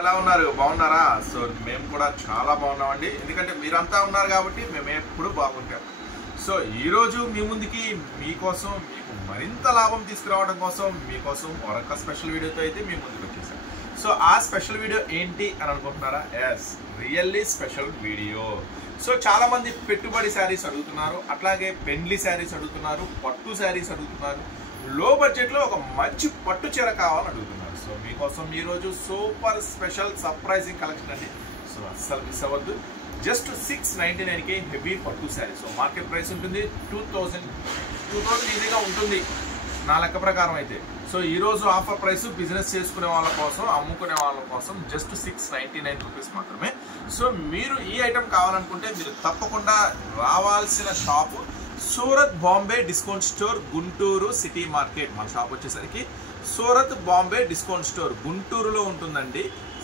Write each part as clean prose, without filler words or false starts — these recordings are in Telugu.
ఎలా ఉన్నారు? బాగున్నారా? సో మేము కూడా చాలా బాగున్నామండి. ఎందుకంటే మీరంతా ఉన్నారు కాబట్టి మేము ఎప్పుడు బాగుంటాం. సో ఈరోజు మీ ముందుకి మీకోసం మీకు మరింత లాభం తీసుకురావడం కోసం మీకోసం మరొక స్పెషల్ వీడియోతో అయితే మీ ముందుకు వచ్చేసాం. సో ఆ స్పెషల్ వీడియో ఏంటి అని అనుకుంటున్నారా? Yes, really special video. So చాలా మంది పెట్టుబడి శారీస్ అడుగుతున్నారు, అట్లాగే పెండ్లి శారీస్ అడుగుతున్నారు, పట్టు శారీస్ అడుగుతున్నారు, లో బడ్జెట్లో ఒక మంచి పట్టు చీర కావాలని అడుగుతున్నారు. సో మీకోసం ఈరోజు సూపర్ స్పెషల్ సర్ప్రైజింగ్ కలెక్షన్ అండి. సో అస్సలు మిస్ అవ్వద్దు. జస్ట్ 699కి హెవీ పట్టు శారీ. సో మార్కెట్ ప్రైస్ ఉంటుంది 2000 ఈజీగా ఉంటుంది నా లెక్క ప్రకారం అయితే. సో ఈరోజు ఆఫర్ ప్రైస్ బిజినెస్ చేసుకునే వాళ్ళ కోసం, అమ్ముకునే వాళ్ళ కోసం జస్ట్ 699 రూపీస్ మాత్రమే. సో మీరు ఈ ఐటెం కావాలనుకుంటే మీరు తప్పకుండా రావాల్సిన shop Surat Bombay discount store, Guntur city market. మన షాప్ వచ్చేసరికి సూరత్ బాంబే డిస్కౌంట్ స్టోర్ గుంటూరులో ఉంటుందండి.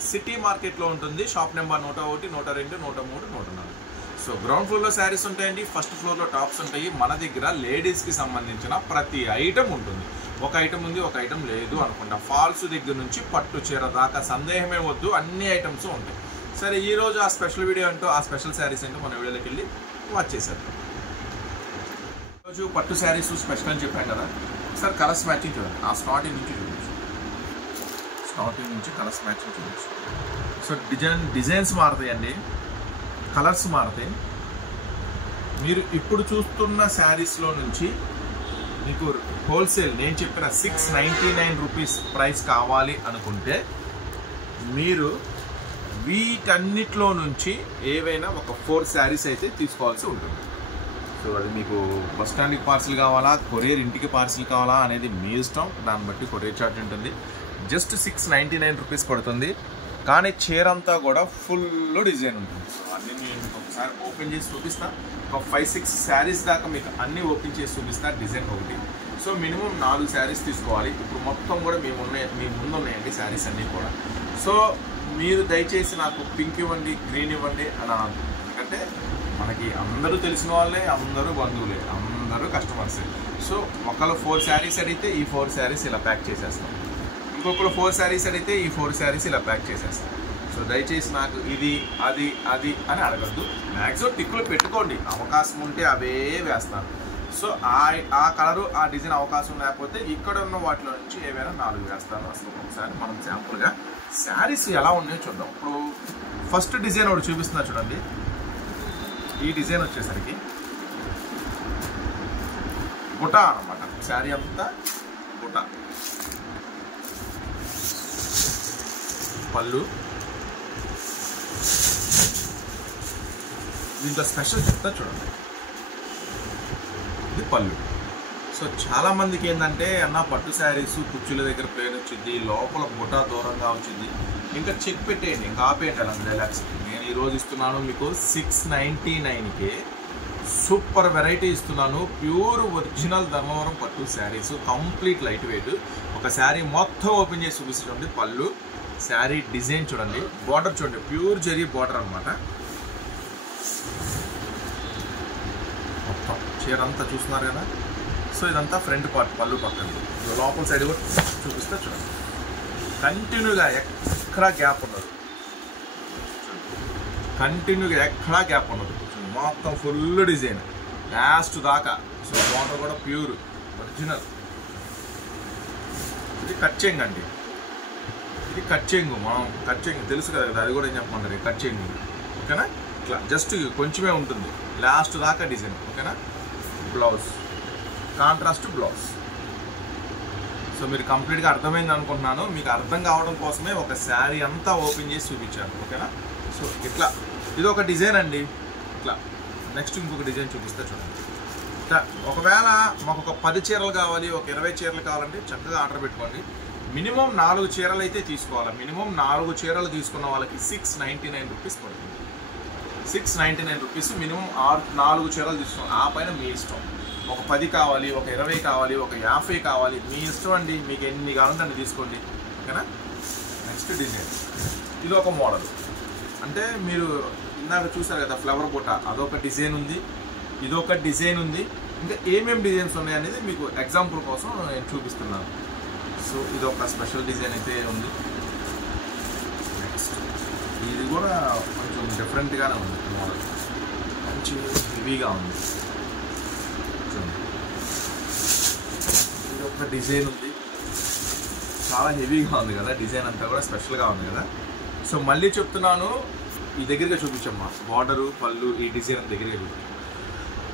సిటీ మార్కెట్లో ఉంటుంది. Shop number 101, 102, 103, 104. సో గ్రౌండ్ ఫ్లోర్లో శారీస్ ఉంటాయండి, ఫస్ట్ ఫ్లోర్లో టాప్స్ ఉంటాయి. మన దగ్గర లేడీస్కి సంబంధించిన ప్రతి ఐటమ్ ఉంటుంది. ఒక ఐటమ్ ఉంది, ఒక ఐటమ్ లేదు అనుకుంటా. ఫాల్స్ దగ్గర నుంచి పట్టు చీర దాకా సందేహమే వద్దు, అన్ని ఐటమ్స్ ఉంటాయి. సరే, ఈరోజు ఆ స్పెషల్ వీడియో అంటూ, ఆ స్పెషల్ శారీస్ అంటూ మన వీడియోలోకి వెళ్ళి వాచ్ చేసేద్దాం. ఈరోజు పట్టు శారీస్ స్పెషల్ అని చెప్పాను కదా, ఒకసారి కలర్స్ మ్యాచింగ్ చూడండి. ఆ స్టార్టింగ్ నుంచి చూడవచ్చు, స్టార్టింగ్ నుంచి కలర్స్ మ్యాచింగ్ చూడవచ్చు. సో డిజైన్స్ మారుతాయండి, కలర్స్ మారుతాయి. మీరు ఇప్పుడు చూస్తున్న శారీస్లో నుంచి మీకు హోల్సేల్ నేను చెప్పిన 699 రూపీస్ ప్రైస్ కావాలి అనుకుంటే మీరు వీటన్నిటిలో నుంచి ఏవైనా ఒక 4 శారీస్ అయితే తీసుకోవాల్సి ఉంటుంది. సో అది మీకు బస్ స్టాండ్కి పార్సిల్ కావాలా, కొరియర్ ఇంటికి పార్సిల్ కావాలా అనేది మీ ఇష్టం. దాన్ని బట్టి కొరియర్ ఛార్జ్ ఉంటుంది. జస్ట్ 699 రూపీస్ పడుతుంది. కానీ చీర అంతా కూడా ఫుల్ డిజైన్ ఉంటుంది. సో అన్నీ మీకు ఒకసారి ఓపెన్ చేసి చూపిస్తా. ఒక 5-6 శారీస్ దాకా మీకు అన్నీ ఓపెన్ చేసి చూపిస్తా, డిజైన్ ఒకటి. సో మినిమం 4 శారీస్ తీసుకోవాలి. ఇప్పుడు మొత్తం కూడా మీ ముందు ఉన్నాయండి శారీస్ అన్నీ కూడా. సో మీరు దయచేసి నాకు పింక్ ఇవ్వండి, గ్రీన్ ఇవ్వండి అని అనద్దు. ఎందుకంటే మనకి అందరూ తెలిసిన వాళ్ళే, అందరూ బంధువులే, అందరూ కస్టమర్సే. సో ఒకళ్ళు 4 శారీస్ అడిగితే ఈ 4 శారీస్ ఇలా ప్యాక్ చేసేస్తాం. ఇంకొకరు 4 శారీస్ అడిగితే ఈ 4 శారీస్ ఇలా ప్యాక్ చేసేస్తాం. సో దయచేసి నాకు ఇది అది అది అని అడగద్దు. మ్యాక్సిమం టిక్కులు పెట్టుకోండి, అవకాశం ఉంటే అవే వేస్తాను. సో ఆ కలరు, ఆ డిజైన్ అవకాశం లేకపోతే ఇక్కడ ఉన్న వాటిలో నుంచి ఏవైనా 4 వేస్తాను. అసలు ఒకసారి మనం శాంపుల్గా శారీస్ ఎలా ఉన్నాయో చూద్దాం. ఇప్పుడు ఫస్ట్ డిజైన్ ఒకటి చూపిస్తున్నా చూడండి. ఈ డిజైన్ వచ్చేసరికి బుటా అనమాట. శారీ అంతా బుటా, పళ్ళు. దీంట్లో స్పెషల్ చెప్తా చూడండి. ఇది పళ్ళు. సో చాలా మందికి ఏంటంటే అన్న పట్టు శారీస్ కుర్చీల దగ్గర ప్లేన్ వచ్చింది, లోపల బుటా దూరంగా వచ్చింది, ఇంకా చెక్ పెట్టేయండి, ఇంకా ఆపేయండి అలా డైలాగ్స్. నేను ఈరోజు ఇస్తున్నాను మీకు 699కే సూపర్ వెరైటీ ఇస్తున్నాను. ప్యూర్ ఒరిజినల్ ధర్మవరం పట్టు శారీస్, కంప్లీట్ లైట్ వెయిట్. ఒక శారీ మొత్తం ఓపెన్ చేసి చూపిస్తుంది. పళ్ళు, శారీ డిజైన్ చూడండి, బార్డర్ చూడండి, ప్యూర్ జరీ బార్డర్ అనమాట. మొత్తం చీర అంతా చూస్తున్నారు కదా. సో ఇదంతా ఫ్రంట్ పార్ట్, పళ్ళు పక్కన. లోపల సైడ్ కూడా చూపిస్తే చూడండి. కంటిన్యూగా ఎక్కడా గ్యాప్ ఉండదు, కంటిన్యూగా ఎక్కడా గ్యాప్ ఉండదు. మొత్తం ఫుల్ డిజైన్ లాస్ట్ దాకా. సో బార్డర్ కూడా ప్యూర్ ఒరిజినల్. ఇది కట్ చెంగ్ అండి, ఇది కట్ చెంగు. మనం కట్ చెంగు తెలుసు కదా, అది కూడా ఏం చెప్పమంటారు, కట్ చెంగు. ఓకేనా? ఇట్లా జస్ట్ కొంచెమే ఉంటుంది లాస్ట్ దాకా డిజైన్. ఓకేనా? Blouse contrast blouse. సో మీరు కంప్లీట్గా అర్థమైంది అనుకుంటున్నాను. మీకు అర్థం కావడం కోసమే ఒక శారీ అంతా ఓపెన్ చేసి చూపించాను. ఓకేనా? సో ఇట్లా ఇది ఒక డిజైన్ అండి. ఇట్లా నెక్స్ట్ ఇంకొక డిజైన్ చూపిస్తే చూడండి. ఇట్లా ఒకవేళ మాకు ఒక 10 చీరలు కావాలి, ఒక 20 చీరలు కావాలంటే చక్కగా ఆర్డర్ పెట్టుకోండి. మినిమం 4 చీరలు అయితే తీసుకోవాలి. మినిమం 4 చీరలు తీసుకున్న వాళ్ళకి 699 రూపీస్ పడుతుంది. 699 రూపీస్ మినిమం 4 చీరలు తీసుకోండి. ఆ పైన మీ ఇష్టం. ఒక 10 కావాలి, ఒక 20 కావాలి, ఒక 50 కావాలి, మీ ఇష్టం అండి. మీకు ఎన్ని కావాలంటే అన్ని తీసుకోండి. ఓకేనా? నెక్స్ట్ డిజైన్, ఇది ఒక మోడల్. అంటే మీరు ఇందాక చూసారు కదా ఫ్లవర్ బుట్ట, అదొక డిజైన్ ఉంది, ఇదొక డిజైన్ ఉంది. ఇంకా ఏమేమి డిజైన్స్ ఉన్నాయి అనేది మీకు ఎగ్జాంపుల్ కోసం నేను చూపిస్తున్నాను. సో ఇది ఒక స్పెషల్ డిజైన్ అయితే ఉంది. నెక్స్ట్ కూడా కొంచెం డిఫరెంట్గానే ఉంది మోడల్, మంచి హెవీగా ఉంది. ఇది ఒక డిజైన్ ఉంది, చాలా హెవీగా ఉంది కదా, డిజైన్ అంతా కూడా స్పెషల్గా ఉంది కదా. సో మళ్ళీ చెప్తున్నాను, ఈ దగ్గరగా చూపించమ్మా, బార్డరు పళ్ళు ఈ డిజైన్ దగ్గరగా చూపించు.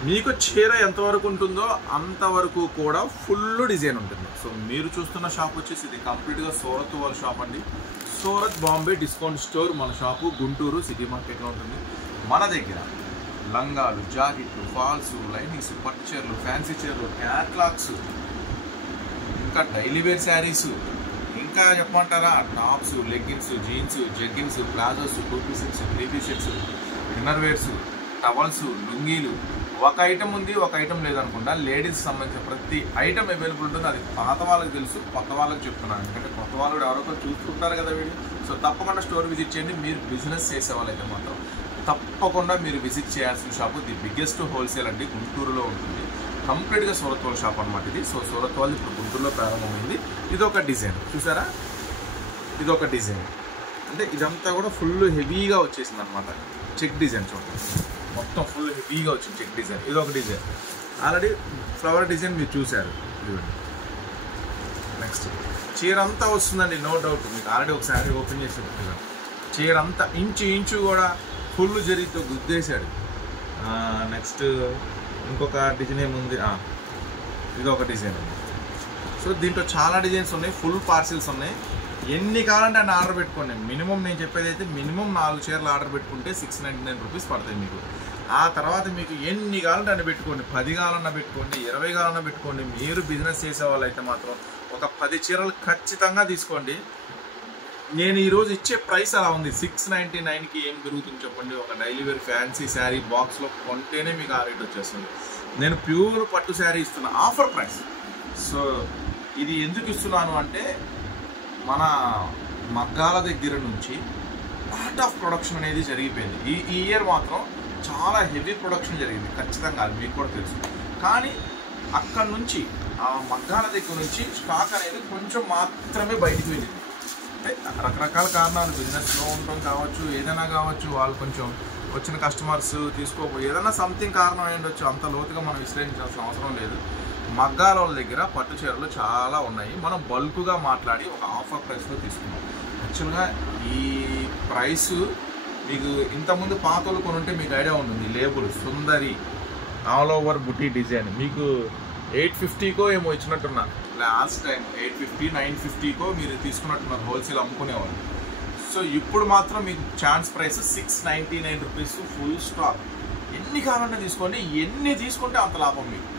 మీకు చీర ఎంతవరకు ఉంటుందో అంతవరకు కూడా ఫుల్ డిజైన్ ఉంటుంది. సో మీరు చూస్తున్న షాప్ వచ్చేసి ఇది కంప్లీట్గా సూరత్ వాళ్ళ షాప్ అండి. సూరత్ బాంబే డిస్కౌంట్ స్టోర్ మన షాపు గుంటూరు సిటీ మార్కెట్లో ఉంటుంది. మన దగ్గర లంగాలు, జాకెట్లు, ఫాల్స్, లైనింగ్స్, పట్టు చీరలు, ఫ్యాన్సీ చీరలు, క్యాట్లాగ్స్, ఇంకా డైలీ వేర్ శారీస్, ఇంకా చెప్పమంటారా tops, leggings, jeans, jeggings, palazzos, 2 pieces, 3 pieces, inner wears, towels, లుంగీలు. ఒక ఐటమ్ ఉంది, ఒక ఐటమ్ లేదనుకుంటా. లేడీస్ సంబంధించిన ప్రతి ఐటమ్ అవైలబుల్ ఉంటుంది. అది పాత వాళ్ళకి తెలుసు, కొత్త వాళ్ళకి చెప్తున్నాను, ఎందుకంటే కొత్త వాళ్ళు కూడా ఎవరో చూస్తుంటారు కదా వీడియో. సో తప్పకుండా స్టోర్ విజిట్ చేయండి. మీరు బిజినెస్ చేసే వాళ్ళైతే మాత్రం తప్పకుండా మీరు విజిట్ చేయాల్సిన షాపు ది బిగ్గెస్ట్ హోల్సేల్ అండి, గుంటూరులో ఉంటుంది. కంప్లీట్గా సూరత్ వాళ్ళ షాప్ అనమాట ఇది. సో సూరత్ వాళ్ళు ఇప్పుడు గుంటూరులో ప్రారంభమైంది. ఇది ఒక డిజైన్ చూసారా, ఇది ఒక డిజైన్, అంటే ఇదంతా కూడా ఫుల్ హెవీగా వచ్చేసింది అనమాట. చెక్ డిజైన్ చూడండి, మొత్తం ఫుల్ హెవీగా వచ్చింది చెక్ డిజైన్. ఇది ఒక డిజైన్, ఆల్రెడీ ఫ్లవర్ డిజైన్ మీరు చూశారు. నెక్స్ట్ చీర అంతా వస్తుందండి, నో డౌట్. మీకు ఆల్రెడీ ఒకసారి ఓపెన్ చేసి చెప్తున్నాను. చీర అంతా ఇంచు కూడా ఫుల్ జరీతో గుద్దేశాడు. నెక్స్ట్ ఇంకొక డిజైన్ ఏముంది, ఇది ఒక డిజైన్ ఉంది. సో దీంట్లో చాలా డిజైన్స్ ఉన్నాయి, ఫుల్ పార్సిల్స్ ఉన్నాయి. ఎన్ని కావాలంటే అన్ని ఆర్డర్ పెట్టుకోండి. మినిమం నేను చెప్పేది అయితే మినిమం 4 చీరలు ఆర్డర్ పెట్టుకుంటే 699 రూపీస్ పడతాయి మీకు. ఆ తర్వాత మీకు ఎన్ని కావాలంటే అన్ని పెట్టుకోండి, 10 కావాలన్నా పెట్టుకోండి, 20 కావాలన్నా పెట్టుకోండి. మీరు బిజినెస్ చేసే వాళ్ళైతే మాత్రం ఒక 10 చీరలు ఖచ్చితంగా తీసుకోండి. నేను ఈరోజు ఇచ్చే ప్రైస్ అలా ఉంది. 699కి ఏం దొరుకుతుంది చెప్పండి? ఒక డైలీ వేర్ ఫ్యాన్సీ శారీ బాక్స్లో కొంటేనే మీకు ఆ రేట్ వచ్చేస్తుంది. నేను ప్యూర్ పట్టు శారీ ఇస్తున్నా, ఆఫర్ ప్రైస్. సో ఇది ఎందుకు ఇస్తున్నాను అంటే, మన మగ్గాల దగ్గర నుంచి లాట్ ఆఫ్ ప్రొడక్షన్ అనేది జరిగిపోయింది. ఈ ఇయర్ మాత్రం చాలా హెవీ ప్రొడక్షన్ జరిగింది ఖచ్చితంగా, అది మీకు కూడా తెలుసు. కానీ అక్కడ నుంచి ఆ మగ్గాల దగ్గర నుంచి స్టాక్ అనేది కొంచెం మాత్రమే బయటికి వెళ్ళింది. అంటే రకరకాల కారణాలు, బిజినెస్లో ఉండడం కావచ్చు, ఏదైనా కావచ్చు, వాళ్ళు కొంచెం వచ్చిన కస్టమర్స్ తీసుకోకపోయి ఏదైనా సంథింగ్ కారణం అయి ఉండొచ్చు. అంత లోతుగా మనం విశ్లేషించాల్సిన అవసరం లేదు. మగ్గాల వాళ్ళ దగ్గర పట్టు చీరలు చాలా ఉన్నాయి. మనం బల్క్గా మాట్లాడి ఒక ఆఫర్ ప్రైస్లో తీసుకున్నాం. యాక్చువల్గా ఈ ప్రైస్ మీకు ఇంతకుముందు పాతలు కొని ఉంటే మీకు ఐడియా ఉంటుంది. లేబుల్ సుందరి ఆల్ ఓవర్ బుటీ డిజైన్ మీకు 850కో ఏమో ఇచ్చినట్టున్నా. లాస్ట్ టైం 850, 950కో మీరు తీసుకున్నట్టున్నారు హోల్సేల్ అమ్ముకునేవాళ్ళు. సో ఇప్పుడు మాత్రం మీకు chance price 699 rupees full stock. ఎన్ని కావాలంటే తీసుకోండి, ఎన్ని తీసుకుంటే అంత లాభం మీకు.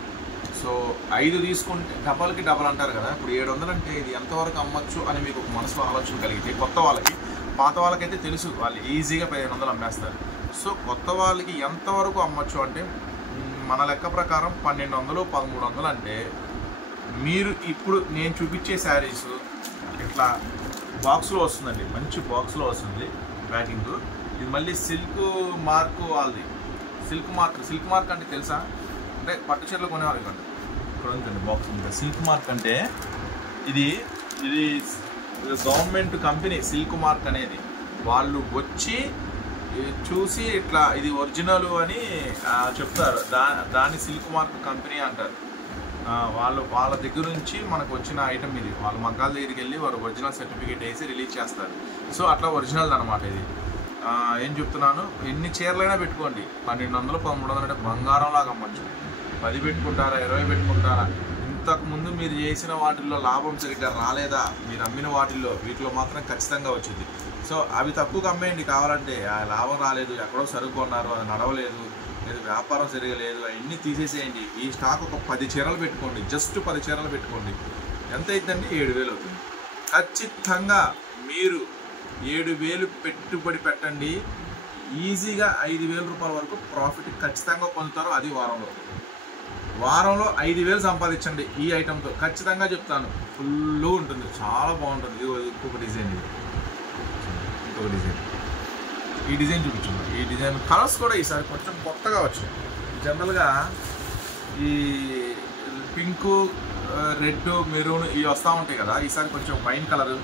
సో 5 తీసుకుంటే డబల్కి డబల్ అంటారు కదా. ఇప్పుడు 700 అంటే ఇది ఎంతవరకు అమ్మచ్చు అని మీకు ఒక మనసులో ఆలోచన కలిగితే, కొత్త వాళ్ళకి, పాత వాళ్ళకైతే తెలుసు, వాళ్ళు ఈజీగా 1500 అమ్మేస్తారు. సో కొత్త వాళ్ళకి ఎంతవరకు అమ్మచ్చు అంటే, మన లెక్క ప్రకారం 1200, 1300 అంటే మీరు ఇప్పుడు నేను చూపించే శారీస్ ఇట్లా బాక్స్లో వస్తుందండి, మంచి బాక్స్లో వస్తుంది ప్యాకింగ్. ఇది మళ్ళీ సిల్క్ మార్క్ వాళ్ళది. సిల్క్ మార్క్ అంటే తెలుసా? అంటే పట్టు చీరలు కొనేవాళ్ళు కాదు. ఇక్కడ ఉందండి బాక్స్ ఉంది. సిల్క్ మార్క్ అంటే ఇది గవర్నమెంట్ కంపెనీ. సిల్క్ మార్క్ అనేది వాళ్ళు వచ్చి చూసి ఇట్లా ఇది ఒరిజినల్ అని చెప్తారు. దాన్ని సిల్క్ మార్క్ కంపెనీ అంటారు. వాళ్ళ దగ్గర నుంచి మనకు వచ్చిన ఐటమ్ ఇది. వాళ్ళ మగ్గాల దగ్గరికి వెళ్ళి వారు ఒరిజినల్ సర్టిఫికేట్ వేసి రిలీజ్ చేస్తారు. సో అట్లా ఒరిజినల్ అనమాట ఇది. ఏం చెప్తున్నాను, ఎన్ని చీరలైనా పెట్టుకోండి. 1200, 1300 అంటే బంగారం లాగా అమ్మచ్చు. 10 పెట్టుకుంటారా, 20 పెట్టుకుంటారా? ఇంతకుముందు మీరు చేసిన వాటిల్లో లాభం సరిగ్గా రాలేదా? మీరు అమ్మిన వీటిలో మాత్రం ఖచ్చితంగా వచ్చింది. సో అవి తక్కువగా అమ్మేయండి కావాలంటే. ఆ లాభం రాలేదు, ఎక్కడో సరుకు కొన్నారు, అది నడవలేదు, లేదు వ్యాపారం సరిగలేదు, అవన్నీ తీసేసేయండి. ఈ స్టాక్ ఒక 10 చీరలు పెట్టుకోండి, జస్ట్ 10 చీరలు పెట్టుకోండి. ఎంత అవుతుందండి? 7000 అవుతుంది. ఖచ్చితంగా మీరు 7000 పెట్టుబడి పెట్టండి, ఈజీగా 5000 రూపాయల వరకు ప్రాఫిట్ ఖచ్చితంగా పొందుతారు. అది వారంలో 5000 సంపాదించండి ఈ ఐటెంతో. ఖచ్చితంగా చెప్తాను, ఫుల్ ఉంటుంది, చాలా బాగుంటుంది. ఇంకొక డిజైన్, ఇంకొక డిజైన్, ఈ డిజైన్ చూపించాను. ఈ డిజైన్ కలర్స్ కూడా ఈసారి కొంచెం కొత్తగా వచ్చాయి. జనరల్గా ఈ పింకు, రెడ్, మెరూన్ ఇవి వస్తూ ఉంటాయి కదా. ఈసారి కొంచెం వైన్ కలరు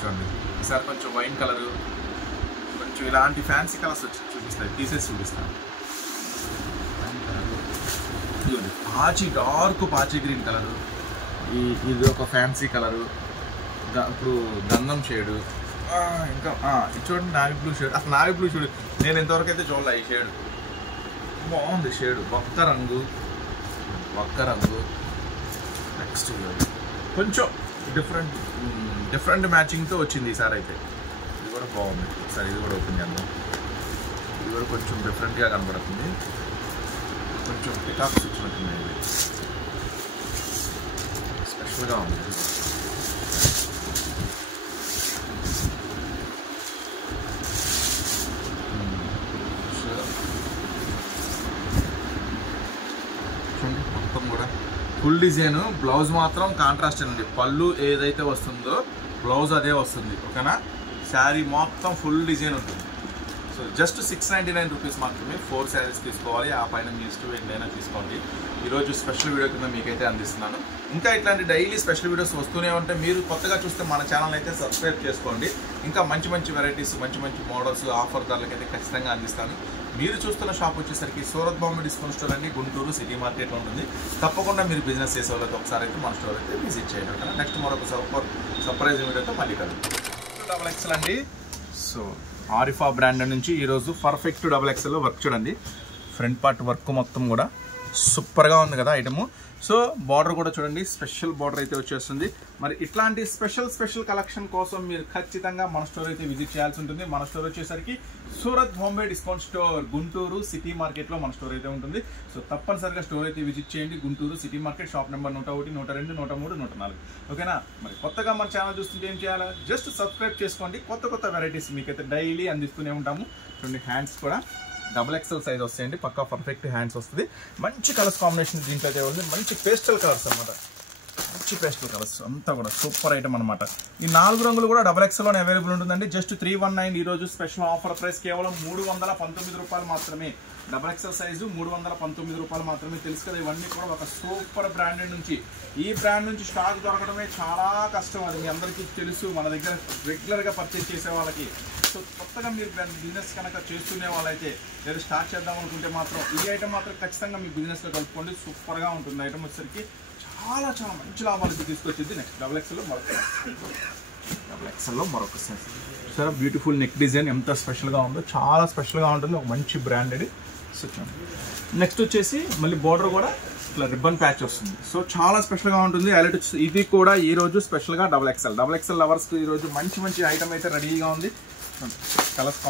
చూడండి. ఈసారి కొంచెం వైన్ కలరు, కొంచెం కొంచెం ఇలాంటి ఫ్యాన్సీ కలర్స్ వచ్చి చూపిస్తాయి, తీసేసి చూపిస్తాను. పాచి డార్క్ పాచి గ్రీన్ కలరు, ఇది ఒక ఫ్యాన్సీ కలరు, ఇప్పుడు గంధం షేడు, ఇంకా ఇది చూడండి నావీ బ్లూ షేడ్. అసలు నావీ బ్లూ షేడ్ నేను ఎంతవరకు అయితే చూడలే. ఈ షేడ్ బాగుంది, షేడ్ ఒక్క రంగు. నెక్స్ట్ కొంచెం డిఫరెంట్ మ్యాచింగ్తో వచ్చింది ఈసారి అయితే. ఇది కూడా బాగుంది. ఒకసారి ఇది కూడా ఓపెన్ చేద్దాం. ఇది కూడా కొంచెం డిఫరెంట్గా కనబడుతుంది, కొంచెం పికాక్స్ వచ్చినట్టున్నాయి. ఇది స్పెషల్గా ఉంది. మొత్తం కూడా ఫుల్ డిజైన్. బ్లౌజ్ మాత్రం కాంట్రాస్ట్ అండి. పళ్ళు ఏదైతే వస్తుందో బ్లౌజ్ అదే వస్తుంది, ఓకేనా. శారీ మొత్తం ఫుల్ డిజైన్ ఉంటుంది. సో జస్ట్ 699 రూపీస్ మాత్రమే 4 శారీస్ తీసుకోవాలి. ఆ పైన మీ ఇష్టం ఏంటైనా తీసుకోండి. ఈరోజు స్పెషల్ వీడియో కింద మీకైతే అందిస్తున్నాను. ఇంకా ఇట్లాంటి డైలీ స్పెషల్ వీడియోస్ వస్తూనే ఉంటే మీరు కొత్తగా చూస్తే మన ఛానల్ అయితే సబ్స్క్రైబ్ చేసుకోండి. ఇంకా మంచి వెరైటీస్, మంచి మోడల్స్, ఆఫర్ ధరలకైతే ఖచ్చితంగా అందిస్తాను. మీరు చూస్తున్న షాప్ వచ్చేసరికి సూరత్ బాంబే డిస్కౌంట్ స్టోర్ అండి, గుంటూరు సిటీ మార్కెట్లో ఉంటుంది. తప్పకుండా మీరు బిజినెస్ చేసే వాళ్ళతో ఒకసారి అయితే మన స్టోర్ అయితే విజిట్ చేయండి, ఓకేనా. నెక్స్ట్ మరొక సర్ప్రైజ్ వీడియోతో మళ్ళీ కలుగుతాం. XXL అండి. సో ఆరిఫా బ్రాండ్ నుంచి ఈరోజు పర్ఫెక్ట్ XXL వర్క్ చూడండి. ఫ్రంట్ పార్ట్ వర్క్ మొత్తం కూడా సూపర్గా ఉంది కదా ఐటము. సో బార్డర్ కూడా చూడండి, స్పెషల్ బార్డర్ అయితే వచ్చేస్తుంది. మరి ఇట్లాంటి స్పెషల్ కలెక్షన్ కోసం మీరు ఖచ్చితంగా మన స్టోర్ అయితే విజిట్ చేయాల్సి ఉంటుంది. మన స్టోర్ వచ్చేసరికి Surat Bombay discount store, Guntur city మార్కెట్లో మన స్టోర్ అయితే ఉంటుంది. సో తప్పనిసరిగా స్టోర్ అయితే విజిట్ చేయండి. Guntur city market, shop number 101, 102, 103, 104, ఓకేనా. మరి కొత్తగా మన ఛానల్ చూస్తుంటే ఏం చేయాలి, జస్ట్ సబ్స్క్రైబ్ చేసుకోండి. కొత్త వెరైటీస్ మీకైతే డైలీ అందిస్తూనే ఉంటాము. చూడండి హ్యాండ్స్ కూడా XXL సైజ్ వస్తాయండి, పక్కా పర్ఫెక్ట్ హ్యాండ్స్ వస్తుంది. మంచి కలర్స్ కాంబినేషన్ దీంట్లో అయితే ఉంది. మంచి పేస్టల్ కలర్స్ అనమాట, మంచి పేస్టల్ కలర్స్ అంతా కూడా సూపర్ ఐటమ్ అనమాట. ఈ 4 రంగులు కూడా XXLలోనే అవైలబుల్ ఉంటుందండి. జస్ట్ 319 ఈరోజు స్పెషల్ ఆఫర్ ప్రైస్ కేవలం 319 రూపాయలు మాత్రమే. XXL సైజు 319 రూపాయలు మాత్రమే. తెలుసు కదా, ఇవన్నీ కూడా ఒక సూపర్ బ్రాండెడ్ నుంచి. ఈ బ్రాండ్ నుంచి స్టాక్ దొరకడమే చాలా కష్టం, అది మీ అందరికీ తెలుసు. మన దగ్గర రెగ్యులర్గా పర్చేజ్ చేసే వాళ్ళకి. సో కొత్తగా మీరు బిజినెస్ కనుక చేస్తునే వాళ్ళైతే, లేదా స్టార్ట్ చేద్దాం అనుకుంటే మాత్రం ఈ ఐటమ్ మాత్రం ఖచ్చితంగా మీ బిజినెస్లో కలుపుకోండి. సూపర్గా ఉంటుంది ఐటమ్ వచ్చేసరికి. చాలా మంచి లాభాలకి తీసుకొచ్చింది. నెక్స్ట్ XXLలో మరొక సైజ్. సరే, బ్యూటిఫుల్ నెక్ డిజైన్ ఎంత స్పెషల్గా ఉందో, చాలా స్పెషల్గా ఉంటుంది. ఒక మంచి బ్రాండెడ్. సో నెక్స్ట్ వచ్చేసి మళ్ళీ బార్డర్ కూడా ఇట్లా రిబ్బన్ ప్యాచ్ వస్తుంది. సో చాలా స్పెషల్గా ఉంటుంది. హైలైట్ వచ్చి ఇది కూడా ఈరోజు స్పెషల్గా XXL లవర్స్కి ఈరోజు మంచి ఐటమ్ అయితే రెడీగా ఉంది. కలర్స్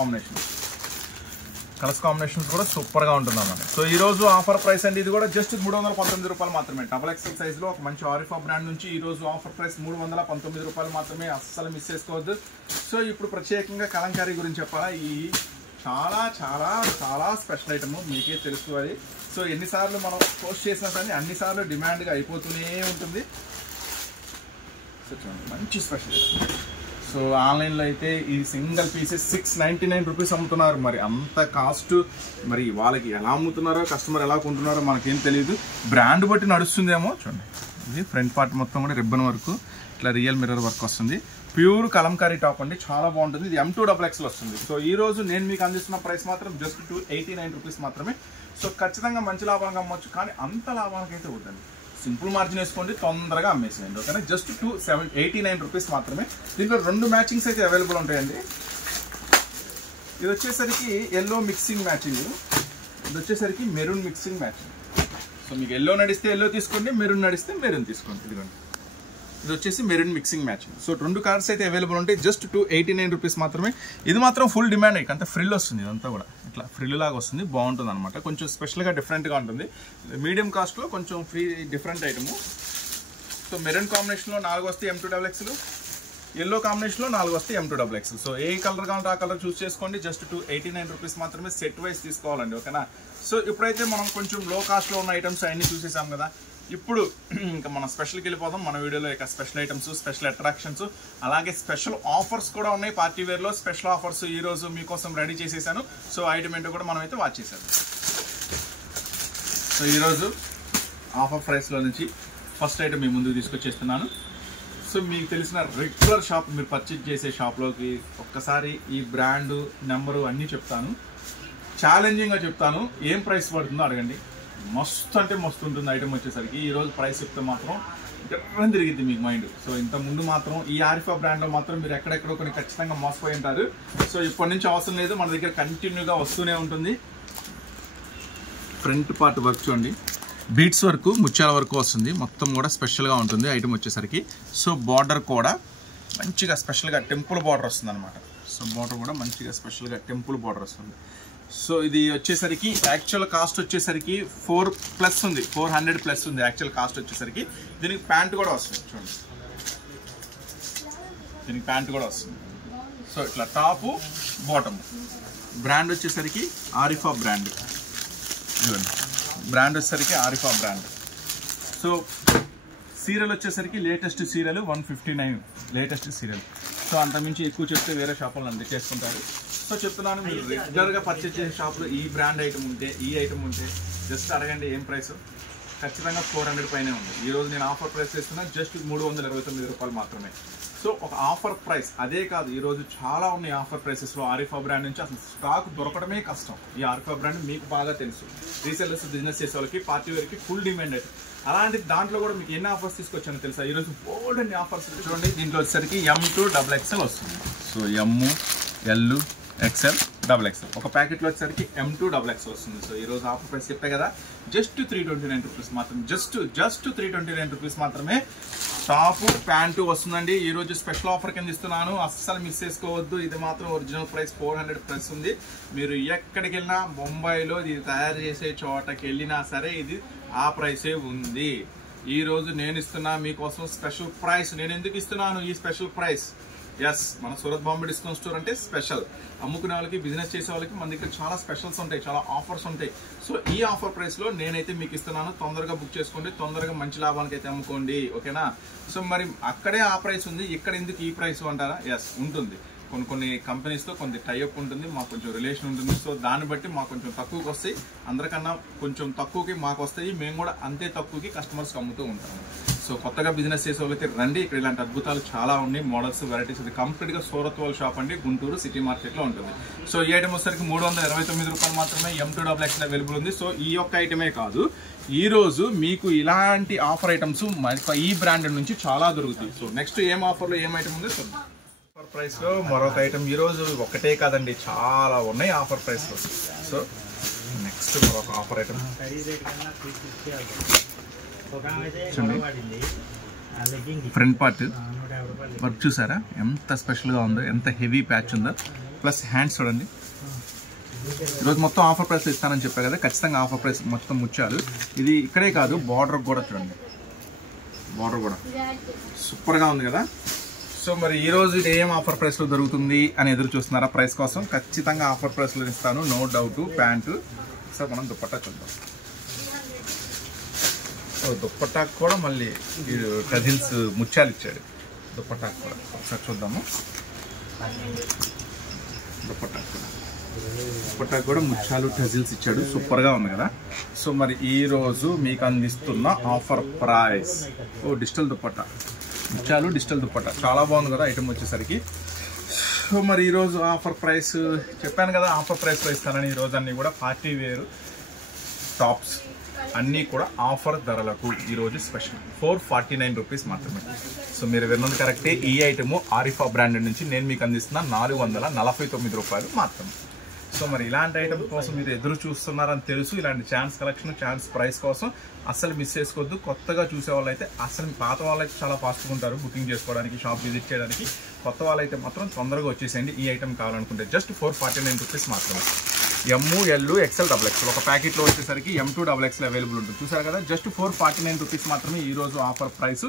కాంబినేషన్స్ కూడా సూపర్గా ఉంటుంది అన్నమాట. సో ఈరోజు ఆఫర్ ప్రైస్ అండి. ఇది కూడా జస్ట్ 319 రూపాయలు మాత్రమే. XXL సైజ్లో ఒక మంచి ఆరిఫా బ్రాండ్ నుంచి ఈరోజు ఆఫర్ ప్రైస్ 319 రూపాయలు మాత్రమే. అస్సలు మిస్ చేసుకోవద్దు. సో ఇప్పుడు ప్రత్యేకంగా కలంకారీ గురించి చెప్పాలా, ఈ చాలా స్పెషల్ ఐటమ్, మీకే తెలుసు అది. సో ఎన్నిసార్లు మనం పోస్ట్ చేసినా కానీ అన్నిసార్లు డిమాండ్గా అయిపోతూనే ఉంటుంది. సో చూడండి, మంచి స్పెషల్ ఐటమ్. సో ఆన్లైన్లో అయితే ఈ సింగిల్ పీసెస్ 699 రూపీస్ అమ్ముతున్నారు. మరి అంత కాస్ట్, మరి వాళ్ళకి ఎలా అమ్ముతున్నారో, కస్టమర్ ఎలా కొంటున్నారో మనకేం తెలియదు. బ్రాండ్ బట్టి నడుస్తుందేమో. చూడండి, ఇది ఫ్రంట్ పార్ట్ మొత్తం కూడా రిబ్బన్ వర్క్, ఇట్లా రియల్ మిర్రర్ వర్క్ వస్తుంది. ప్యూర్ కలంకారీ టాప్ అండి, చాలా బాగుంటుంది. ఇది M2XXL వస్తుంది. సో ఈ రోజు నేను మీకు అందిస్తున్న ప్రైస్ మాత్రం జస్ట్ 289 రూపీస్ మాత్రమే. సో ఖచ్చితంగా మంచి లాభానికి అమ్మవచ్చు, కానీ అంత లాభానికి అయితే వద్దండి. సింపుల్ మార్జిన్ వేసుకోండి, తొందరగా అమ్మేసేయండి, ఓకేనా. జస్ట్ 289 రూపీస్ మాత్రమే. దీంట్లో 2 మ్యాచింగ్స్ అయితే అవైలబుల్ ఉంటాయండి. ఇది వచ్చేసరికి ఎల్లో మిక్సింగ్ మ్యాచింగ్, ఇది వచ్చేసరికి మెరూన్ మిక్సింగ్ మ్యాచింగ్. సో మీకు ఎల్లో నడిస్తే ఎల్లో తీసుకోండి, మెరూన్ నడిస్తే మెరూన్ తీసుకోండి. ఇదిగోండి, ఇది వచ్చేసి maroon mixing matching. So 2 colours అయితే అవైలబుల్ ఉంటాయి. జస్ట్ 289 రూపీస్ మాత్రమే. ఇది మాత్రం ఫుల్ డిమాండ్. అంతా ఫ్రిల్ వస్తుంది, ఇదంతా కూడా ఇట్లా ఫ్రిల్ లాగా వస్తుంది, బాగుంటుంది అనమాట. కొంచెం స్పెషల్గా డిఫరెంట్గా ఉంటుంది. మీడియం కాస్ట్లో కొంచెం డిఫరెంట్ ఐటము. సో మెరూన్ కాంబినేషన్లో 4 వస్తాయి M2XXL, ఎల్లో కాంబినేషన్లో 4 వస్తాయి M2XXL. సో ఏ కలర్ కావాలంటే ఆ కలర్ చూస్ చేసుకోండి. జస్ట్ 289 రూపీస్ మాత్రమే. సెట్ వైజ్ తీసుకోవాలండి, ఓకేనా. సో ఇప్పుడైతే మనం కొంచెం లో కాస్ట్లో ఉన్న ఐటమ్స్ అన్నీ చూసేసాం కదా. ఇప్పుడు ఇంకా మన స్పెషల్కి వెళ్ళిపోదాం. మన వీడియోలో ఇక స్పెషల్ ఐటమ్స్, స్పెషల్ అట్రాక్షన్స్, అలాగే స్పెషల్ ఆఫర్స్ కూడా ఉన్నాయి. పార్టీ వేర్లో స్పెషల్ ఆఫర్స్ ఈరోజు మీకోసం రెడీ చేసేసాను. సో ఐటమ్ ఏంటో కూడా మనం అయితే వాచ్ చేసాము. సో ఈరోజు ఆఫర్ ప్రైస్లో నుంచి ఫస్ట్ ఐటమ్ మీ ముందుకు తీసుకొచ్చేస్తున్నాను. సో మీకు తెలిసిన రెగ్యులర్ షాప్ మీరు పర్చేజ్ చేసే షాప్లోకి ఒక్కసారి ఈ బ్రాండ్ నెంబరు అన్నీ చెప్తాను, ఛాలెంజింగ్గా చెప్తాను. ఏం ప్రైస్ పడుతుందో అడగండి. మస్తు అంటే మస్తు ఉంటుంది ఐటమ్ వచ్చేసరికి. ఈరోజు ప్రైస్ చెప్తే మాత్రం ఎక్కడని తిరిగిద్ది మీకు మైండ్. సో ఇంత ముందు మాత్రం ఈ ఆరిఫా బ్రాండ్లో మాత్రం మీరు ఎక్కడెక్కడో కొన్ని ఖచ్చితంగా మోసపోయి ఉంటారు. సో ఇప్పటి నుంచి అవసరం లేదు, మన దగ్గర కంటిన్యూగా వస్తూనే ఉంటుంది. ఫ్రంట్ పార్ట్ వర్క్ చూడండి, బీట్స్ వర్క్, ముత్యాల వర్క్ వస్తుంది. మొత్తం కూడా స్పెషల్గా ఉంటుంది ఐటమ్ వచ్చేసరికి. సో బార్డర్ కూడా మంచిగా స్పెషల్గా టెంపుల్ బార్డర్ వస్తుంది అనమాట. సో బార్డర్ కూడా మంచిగా స్పెషల్గా టెంపుల్ బార్డర్ వస్తుంది. సో ఇది వచ్చేసరికి యాక్చువల్ కాస్ట్ వచ్చేసరికి 4+ ఉంది, 400+ ఉంది యాక్చువల్ కాస్ట్ వచ్చేసరికి. దీనికి ప్యాంట్ కూడా వస్తుంది చూడండి, దీనికి ప్యాంట్ కూడా వస్తుంది. సో ఇట్లా టాపు బాటమ్. బ్రాండ్ వచ్చేసరికి ఆరిఫా బ్రాండ్. చూడండి బ్రాండ్ వచ్చేసరికి ఆరిఫా బ్రాండ్. సో సీరియల్ వచ్చేసరికి latest serial 159 latest serial. So అంతమించి ఎక్కువ చెప్తే వేరే షాపులను అందించేసుకుంటారు. సో చెప్తున్నాను, మీరు రెగ్యులర్గా పర్చేజ్ చేసే షాప్లో ఈ బ్రాండ్ ఐటమ్ ఉంటే, ఈ ఐటమ్ ఉంటే జస్ట్ అడగండి ఏం ప్రైస్. ఖచ్చితంగా 400 పైనే ఉంది. ఈరోజు నేను ఆఫర్ ప్రైస్ చేస్తున్నా జస్ట్ 329 రూపాయలు మాత్రమే. సో ఒక ఆఫర్ ప్రైస్ అదే కాదు, ఈరోజు చాలా ఉన్నాయి ఆఫర్ ప్రైసెస్లో. ఆరిఫా బ్రాండ్ నుంచి అసలు స్టాక్ దొరకడమే కష్టం. ఈ ఆరిఫా బ్రాండ్ మీకు బాగా తెలుసు, రీసెల్లర్స్ బిజినెస్ చేసే వాళ్ళకి, పార్టీ వేర్కి ఫుల్ డిమాండ్ అయితే. అలాంటి దాంట్లో కూడా మీకు ఎన్ని ఆఫర్స్ తీసుకొచ్చానో తెలుసా? ఈరోజు బోల్డ్ అన్ని ఆఫర్స్ చూడండి. దీంట్లో వచ్చేసరికి M2 XXL వస్తుంది. So M, L, XL, XXL ఒక ప్యాకెట్లో వచ్చేసరికి M2 XXL వస్తుంది. సో ఈరోజు ఆఫర్ ప్రైస్ చెప్పే కదా, జస్ట్ 329 రూపీస్ మాత్రమే. జస్ట్ 329 రూపీస్ మాత్రమే. టాపు ప్యాంటు వస్తుందండి. ఈరోజు స్పెషల్ ఆఫర్ కింద ఇస్తున్నాను, అస్సలు మిస్ చేసుకోవద్దు. ఇది మాత్రం ఒరిజినల్ ప్రైస్ 400+ ఉంది. మీరు ఎక్కడికి వెళ్ళినా, ముంబైలో ఇది తయారు చేసే చోటకి వెళ్ళినా సరే ఇది ఆ ప్రైసే ఉంది. ఈరోజు నేను ఇస్తున్నా మీకోసం స్పెషల్ ప్రైస్. నేను ఎందుకు ఇస్తున్నాను ఈ స్పెషల్ ప్రైస్? ఎస్, మన సూరత్ బాంబే డిస్కౌంట్ స్టోర్ అంటే స్పెషల్. అమ్ముకునే వాళ్ళకి, బిజినెస్ చేసే వాళ్ళకి మన దగ్గర చాలా స్పెషల్స్ ఉంటాయి, చాలా ఆఫర్స్ ఉంటాయి. సో ఈ ఆఫర్ ప్రైస్లో నేనైతే మీకు ఇస్తున్నాను. తొందరగా బుక్ చేసుకోండి, తొందరగా మంచి లాభానికి అయితే అమ్ముకోండి, ఓకేనా? సో మరి అక్కడే ఆ ప్రైస్ ఉంది, ఇక్కడ ఎందుకు ఈ ప్రైస్ అంటారా? ఎస్ ఉంటుంది. కొన్ని కంపెనీస్తో కొంత టైఅప్ ఉంటుంది, మాకు కొంచెం రిలేషన్ ఉంటుంది. సో దాన్ని బట్టి మాకు కొంచెం తక్కువకి వస్తాయి, అందరికన్నా కొంచెం తక్కువకి మాకు వస్తాయి. మేము కూడా అంతే తక్కువకి కస్టమర్స్కి అమ్ముతూ ఉంటాము. సో కొత్తగా బిజినెస్ చేసే వాళ్ళైతే రండి, ఇక్కడ ఇలాంటి అద్భుతాలు చాలా ఉన్నాయి, మోడల్స్, వెరైటీస్. ఇది కంప్లీట్గా సూరత్ వాళ్ళ షాప్ అండి, గుంటూరు సిటీ మార్కెట్లో ఉంటుంది. సో ఈ ఐటమ్ వచ్చేసరికి 329 రూపాయలు మాత్రమే. M2 XXL అవైలబుల్ ఉంది. సో ఈ యొక్క ఐటమే కాదు, ఈరోజు మీకు ఇలాంటి ఆఫర్ ఐటమ్స్ ఈ బ్రాండ్ నుంచి చాలా దొరుకుతాయి. సో నెక్స్ట్ ఏం ఆఫర్లో ఏం ఐటమ్ ఉందో చూద్దాం. ఆఫర్ ప్రైస్లో మరొక ఐటమ్ ఈరోజు ఒకటే కాదండి, చాలా ఉన్నాయి ఆఫర్ ప్రైస్లో. సో నెక్స్ట్ మరొక offer item front part work చూసారా ఎంత స్పెషల్గా ఉందో, ఎంత హెవీ ప్యాచ్ ఉందో. ప్లస్ హ్యాండ్స్ చూడండి. ఈరోజు మొత్తం ఆఫర్ ప్రైస్లో ఇస్తానని చెప్పా కదా, ఖచ్చితంగా ఆఫర్ ప్రైస్ మొత్తం ముచ్చాలు. ఇది ఇక్కడే కాదు, బార్డర్ కూడా చూడండి, బార్డర్ కూడా సూపర్గా ఉంది కదా. సో మరి ఈరోజు ఇది ఏం ఆఫర్ ప్రైస్లో దొరుకుతుంది అని ఎదురు చూస్తున్నారా? ప్రైస్ కోసం ఖచ్చితంగా ఆఫర్ ప్రైస్లో ఇస్తాను, నో డౌట్. ప్యాంటు. సో మనం దుప్పట్టా చూద్దాం. దుప్పట్టాకు కూడా మళ్ళీ టజిల్స్ ముత్యాలు ఇచ్చాడు. దుప్పట్టాకు కూడా ఒకసారి చూద్దాము. దుప్పట్టాకు కూడా ముత్యాలు టజిల్స్ ఇచ్చాడు, సూపర్గా ఉంది కదా. సో మరి ఈరోజు మీకు అందిస్తున్న ఆఫర్ ప్రైస్ డిజిటల్ దుప్పట్టా, ముత్యాలు డిజిటల్ దుప్పట్టా చాలా బాగుంది కదా ఐటమ్ వచ్చేసరికి. సో మరి ఈరోజు ఆఫర్ ప్రైస్ చెప్పాను కదా, ఆఫర్ ప్రైస్లో ఇస్తానని. ఈరోజు అన్నీ కూడా పార్టీ వేరు టాప్స్ అన్నీ కూడా ఆఫర్ ధరలకు ఈరోజు స్పెషల్ 449 రూపీస్ మాత్రమే. సో మీరు విన్నది కరెక్టే, ఈ ఐటము ఆరిఫా బ్రాండ్ నుంచి నేను మీకు అందిస్తున్న 449 రూపాయలు మాత్రమే. సో మరి ఇలాంటి ఐటమ్ కోసం మీరు ఎదురు చూస్తున్నారని తెలుసు. ఇలాంటి ఛాన్స్ కలెక్షన్, ఛాన్స్ ప్రైస్ కోసం అస్సలు మిస్ చేసుకోవద్దు. కొత్తగా చూసే వాళ్ళైతే అసలు, పాత వాళ్ళైతే చాలా ఫాస్ట్గా ఉంటారు బుకింగ్ చేసుకోవడానికి, షాప్ విజిట్ చేయడానికి. కొత్త వాళ్ళైతే మాత్రం తొందరగా వచ్చేసేయండి. ఈ ఐటమ్ కావాలనుకుంటే జస్ట్ 449 రూపీస్ మాత్రమే. M, L, XL, XXL ఒక ప్యాకెట్లో వచ్చేసరికి M2 XXL అవైలబుల్ ఉంటుంది. చూసారు కదా, జస్ట్ 449 రూపీస్ మాత్రమే ఈరోజు ఆఫర్ ప్రైస్.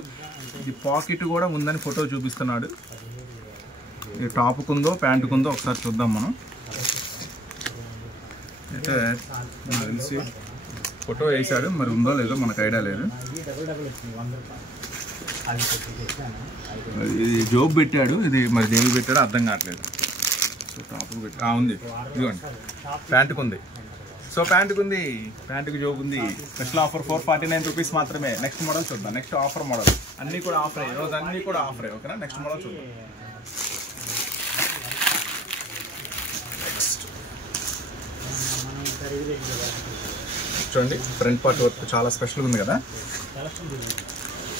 ఇది పాకెట్ కూడా ఉందని ఫోటో చూపిస్తున్నాడు. ఇది టాప్కుందో ప్యాంటుకుందో ఒకసారి చూద్దాం మనం. అయితే నాకు తెలిసి ఫోటో వేసాడు, మరి ఉందో లేదో మనకు ఐడియా లేదు. ఇది జోబ్ పెట్టాడు, ఇది మరి దేవి పెట్టాడో అర్థం కావట్లేదు. సో టాప్కు పెట్టి ఉంది, ఇదిగోండి ప్యాంటుకు ఉంది. సో ప్యాంటుకు జోబ్ ఉంది. స్పెషల్ ఆఫర్ 449 రూపీస్ మాత్రమే. నెక్స్ట్ మోడల్ చూద్దాం. నెక్స్ట్ ఆఫర్ మోడల్ అన్నీ కూడా ఆఫర్ ఈ రోజు అన్నీ కూడా ఆఫర్ ఓకేనా. నెక్స్ట్ మోడల్ చూద్దాం. చూడండి ఫ్రంట్ పార్ట్ వర్క్ చాలా స్పెషల్గా ఉంది కదా,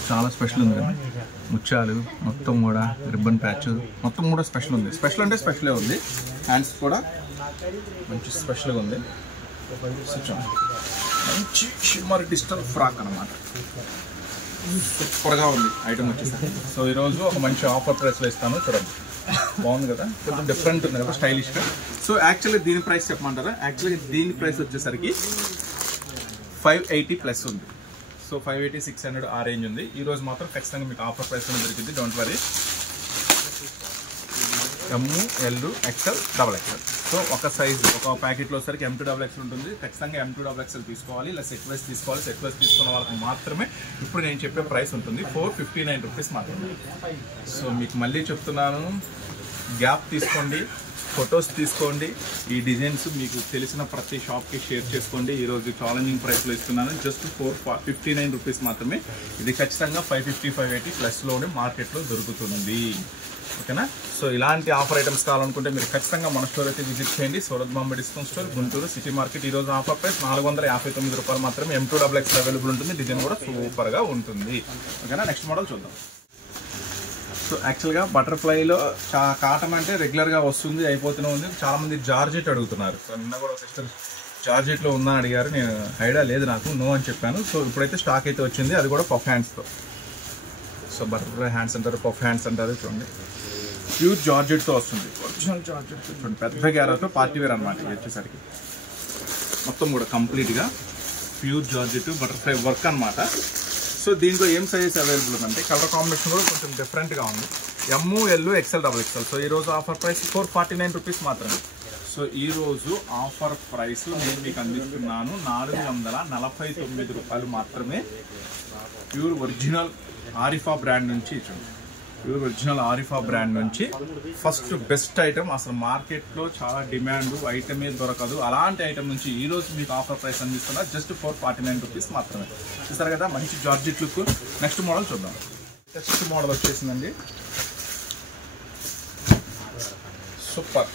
చాలా స్పెషల్ ఉంది కదా. ముత్యాలు మొత్తం కూడా రిబ్బన్ ప్యాచ్ మొత్తం కూడా స్పెషల్ ఉంది. స్పెషల్ అంటే స్పెషలే ఉంది. హ్యాండ్స్ కూడా మంచి స్పెషల్గా ఉంది. మంచి షిమ్మర్ డిజిటల్ ఫ్రాక్ అనమాట, సూపర్గా ఉంది ఐటమ్ వచ్చేసరికి. సో ఈరోజు ఒక మంచి ఆఫర్ ప్రైస్లో ఇస్తాను. చూడండి బాగుంది కదా, కొంచెం డిఫరెంట్ ఉంది కదా, స్టైలిష్గా. సో యాక్చువల్లీ దీని ప్రైస్ చెప్పమంటారా? యాక్చువల్లీ దీని ప్రైస్ వచ్చేసరికి 580 ప్లస్ ఉంది. సో 580, 600 ఆ రేంజ్ ఉంది. ఈరోజు మాత్రం ఖచ్చితంగా మీకు ఆఫర్ ప్రైస్లో దొరికింది, don't worry. ML, XL, XXL. So ఒక సైజు ఒక ప్యాకెట్లో వచ్చేసరికి M2 XXL ఉంటుంది. ఖచ్చితంగా M2 XXL తీసుకోవాలి, ఇలా సెట్ వైస్ తీసుకోవాలి. సెట్ వైస్ తీసుకున్న వాళ్ళకి మాత్రమే ఇప్పుడు నేను చెప్పే ప్రైస్ ఉంటుంది 459 రూపీస్ మాత్రమే. సో మీకు మళ్ళీ చెప్తున్నాను, గ్యాప్ తీసుకోండి, ఫొటోస్ తీసుకోండి, ఈ డిజైన్స్ మీకు తెలిసిన ప్రతి షాప్కి షేర్ చేసుకోండి. ఈరోజు ఛాలెంజింగ్ ప్రైస్లో ఇస్తున్నాను, జస్ట్ 459 రూపీస్ మాత్రమే. ఇది ఖచ్చితంగా 550, 580 ప్లస్లోనే మార్కెట్లో దొరుకుతుంది ఓకేనా. సో ఇలాంటి ఆఫర్ ఐటమ్స్ కావాలనుకుంటే మీరు ఖచ్చితంగా మన స్టోర్ అయితే విజిట్ చేయండి. Surat Bombay discount store, Guntur city market. ఈరోజు ఆఫర్ ప్రైస్ 459 రూపాయలు మాత్రమే. M2 XXL అవైలబుల్ ఉంటుంది. డిజైన్ కూడా సూపర్గా ఉంటుంది ఓకేనా. నెక్స్ట్ మోడల్ చూద్దాం. సో యాక్చువల్గా బటర్ఫ్లైలో కాటన్ అంటే రెగ్యులర్గా వస్తుంది, అయిపోతూనే ఉంది. చాలామంది జార్జెట్ అడుగుతున్నారు. సో నిన్న కూడా సిస్టర్ జార్జెట్లో ఉందని అడిగారు, నేను ఐడియా లేదు నాకు, నో అని చెప్పాను. సో ఇప్పుడైతే స్టాక్ అయితే వచ్చింది, అది కూడా పఫ్ హ్యాండ్స్తో. సో బటర్ఫ్లై హ్యాండ్స్ అంటారు, పఫ్ హ్యాండ్స్ అంటారు. చూడండి ప్యూర్ జార్జెట్తో వస్తుంది, ఒరిజినల్ జార్జెట్. చూడండి పెద్ద గ్యారాతో పార్టీ వేర్ అనమాట. ఇది వచ్చేసరికి మొత్తం కూడా కంప్లీట్గా ప్యూర్ జార్జెట్ బటర్ఫ్లై వర్క్ అనమాట. సో దీంట్లో ఏం సైజెస్ అవైలబుల్ ఉందంటే కలర్ కాంబినేషన్ కూడా కొంచెం డిఫరెంట్గా ఉంది. ML, XL, XXL. సో ఈరోజు ఆఫర్ ప్రైస్ 449 రూపీస్ మాత్రమే. సో ఈరోజు ఆఫర్ ప్రైస్ నేను మీకు అందిస్తున్నాను 449 రూపాయలు మాత్రమే. ప్యూర్ ఒరిజినల్ ఆరిఫా బ్రాండ్ నుంచి చూడండి, ప్యూర్ ఒరిజినల్ ఆరిఫా బ్రాండ్ నుంచి ఫస్ట్ బెస్ట్ ఐటమ్. అసలు మార్కెట్లో చాలా డిమాండ్ ఐటమే దొరకదు, అలాంటి ఐటమ్ నుంచి ఈరోజు మీకు ఆఫర్ ప్రైస్ అందిస్తున్నా జస్ట్ 449 రూపీస్ మాత్రమే. చూసారు కదా మంచి జార్జెట్ లుక్. నెక్స్ట్ మోడల్ చూద్దాం. నెక్స్ట్ మోడల్ వచ్చేసిందండి, సూపర్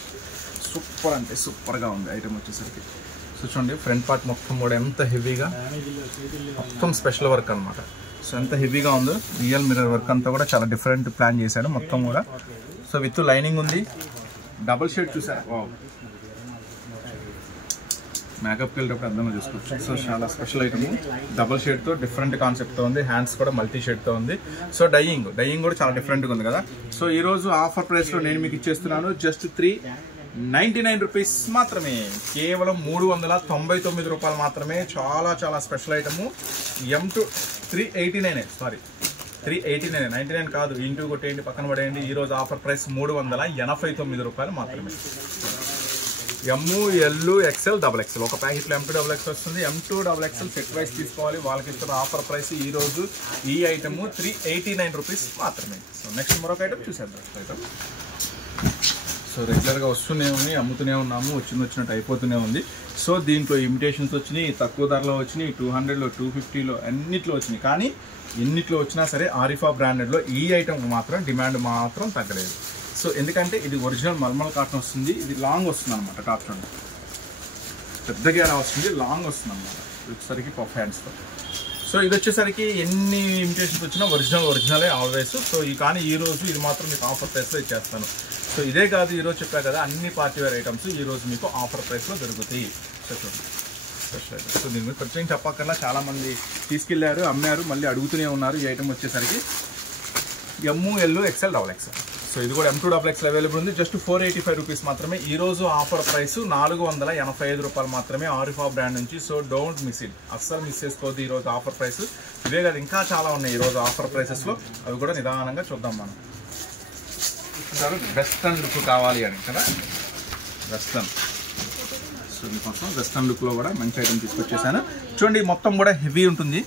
సూపర్ అంటే సూపర్గా ఉంది ఐటమ్ వచ్చేసరికి. సో చూడండి ఫ్రంట్ పార్ట్ మొత్తం కూడా ఎంత హెవీగా, మొత్తం స్పెషల్ వర్క్ అనమాట. సో ఎంత హెవీగా ఉందో, రియల్ మిర్రర్ వర్క్ అంతా కూడా చాలా డిఫరెంట్ ప్లాన్ చేశాడు మొత్తం కూడా. సో విత్ లైనింగ్ ఉంది, డబుల్ షేడ్ చూసారు, మేకప్కి వెళ్ళేటప్పుడు అర్థంగా చూసుకోవచ్చు. సో చాలా స్పెషల్ ఐటమ్, డబుల్ షేడ్తో డిఫరెంట్ కాన్సెప్ట్తో ఉంది. హ్యాండ్స్ కూడా మల్టీ షేడ్తో ఉంది. సో డైయింగ్ కూడా చాలా డిఫరెంట్గా ఉంది కదా. సో ఈరోజు ఆఫర్ ప్రైస్లో నేను మీకు ఇచ్చేస్తున్నాను జస్ట్ 399 రూపీస్ మాత్రమే. కేవలం 399 రూపాయలు మాత్రమే. చాలా చాలా స్పెషల్ ఐటము. M2 389, సారీ 389, 99 కాదు, ఇంటూ కొట్టేయండి, పక్కన పడేయండి. ఈరోజు ఆఫర్ ప్రైస్ 389 రూపాయలు మాత్రమే. ML, XL, XXL. ఒక ప్యాకెట్లో M2 XXL వస్తుంది. M2 XXL సెట్ వైస్ తీసుకోవాలి. వాళ్ళకి ఇస్తున్న ఆఫర్ ప్రైస్ ఈరోజు ఈ ఐటమ్ 389 రూపీస్ మాత్రమే. సో నెక్స్ట్ మరొక ఐటమ్ చూసేద్దాం. ఐటమ్ సో రెగ్యులర్గా వస్తూనే ఉంది, అమ్ముతూనే ఉన్నాము, వచ్చినట్టు అయిపోతూనే ఉంది. సో దీంట్లో ఇమిటేషన్స్ వచ్చినాయి, తక్కువ ధరలో వచ్చినాయి, 200లో 250లో అన్నిట్లో వచ్చినాయి. కానీ ఎన్నిట్లో వచ్చినా సరే ఆరిఫా బ్రాండెడ్లో ఈ ఐటమ్ మాత్రం డిమాండ్ మాత్రం తగ్గలేదు. సో ఎందుకంటే ఇది ఒరిజినల్ మల్మల్ కాటన్ వస్తుంది. ఇది లాంగ్ వస్తుంది అనమాట. టాప్ చూడండి పెద్దగా ఎలా వస్తుంది, లాంగ్ వస్తుంది అనమాట. వచ్చేసరికి పఫ్ హ్యాండ్స్తో. సో ఇది వచ్చేసరికి ఎన్ని ఇమిటేషన్స్ వచ్చినా ఒరిజినలే ఆల్వేస్. సో కానీ ఈరోజు ఇది మాత్రం మీకు ఆఫర్ ప్రైస్లో ఇచ్చేస్తాను. సో ఇదే కాదు, ఈరోజు చెప్పా కదా అన్ని పార్టీ వేర్ ఐటమ్స్ ఈరోజు మీకు ఆఫర్ ప్రైస్లో దొరుకుతాయి. సో చూడండి స్పెషల్ ఐటమ్. సో దీని మీద కొంచెం చెప్పక్కర్లా, చాలామంది తీసుకెళ్లారు, అమ్మారు, మళ్ళీ అడుగుతూనే ఉన్నారు. ఈ ఐటమ్ వచ్చేసరికి ML, XL, XXL. సో ఇది కూడా M2 XXL అవైలబుల్ ఉంది. జస్ట్ 485 రూపీస్ మాత్రమే. ఈరోజు ఆఫర్ ప్రైస్ 485 రూపాయలు మాత్రమే ఆరిఫా బ్రాండ్ నుంచి. సో డోంట్ మిస్ ఇట్, అస్సలు మిస్ చేసుకోవద్దు ఈరోజు ఆఫర్ ప్రైస్. ఇవే కాదు ఇంకా చాలా ఉన్నాయి ఈరోజు ఆఫర్ ప్రైసెస్లో, అవి కూడా నిదానంగా చూద్దాం మనం. వెస్ట్రన్ లుక్ కావాలి అని కదా, వెస్ట్రన్. సో మీకోసం వెస్ట్రన్ లుక్లో కూడా మంచి ఐటమ్ తీసుకొచ్చేసాను. చూడండి మొత్తం కూడా హెవీ ఉంటుంది,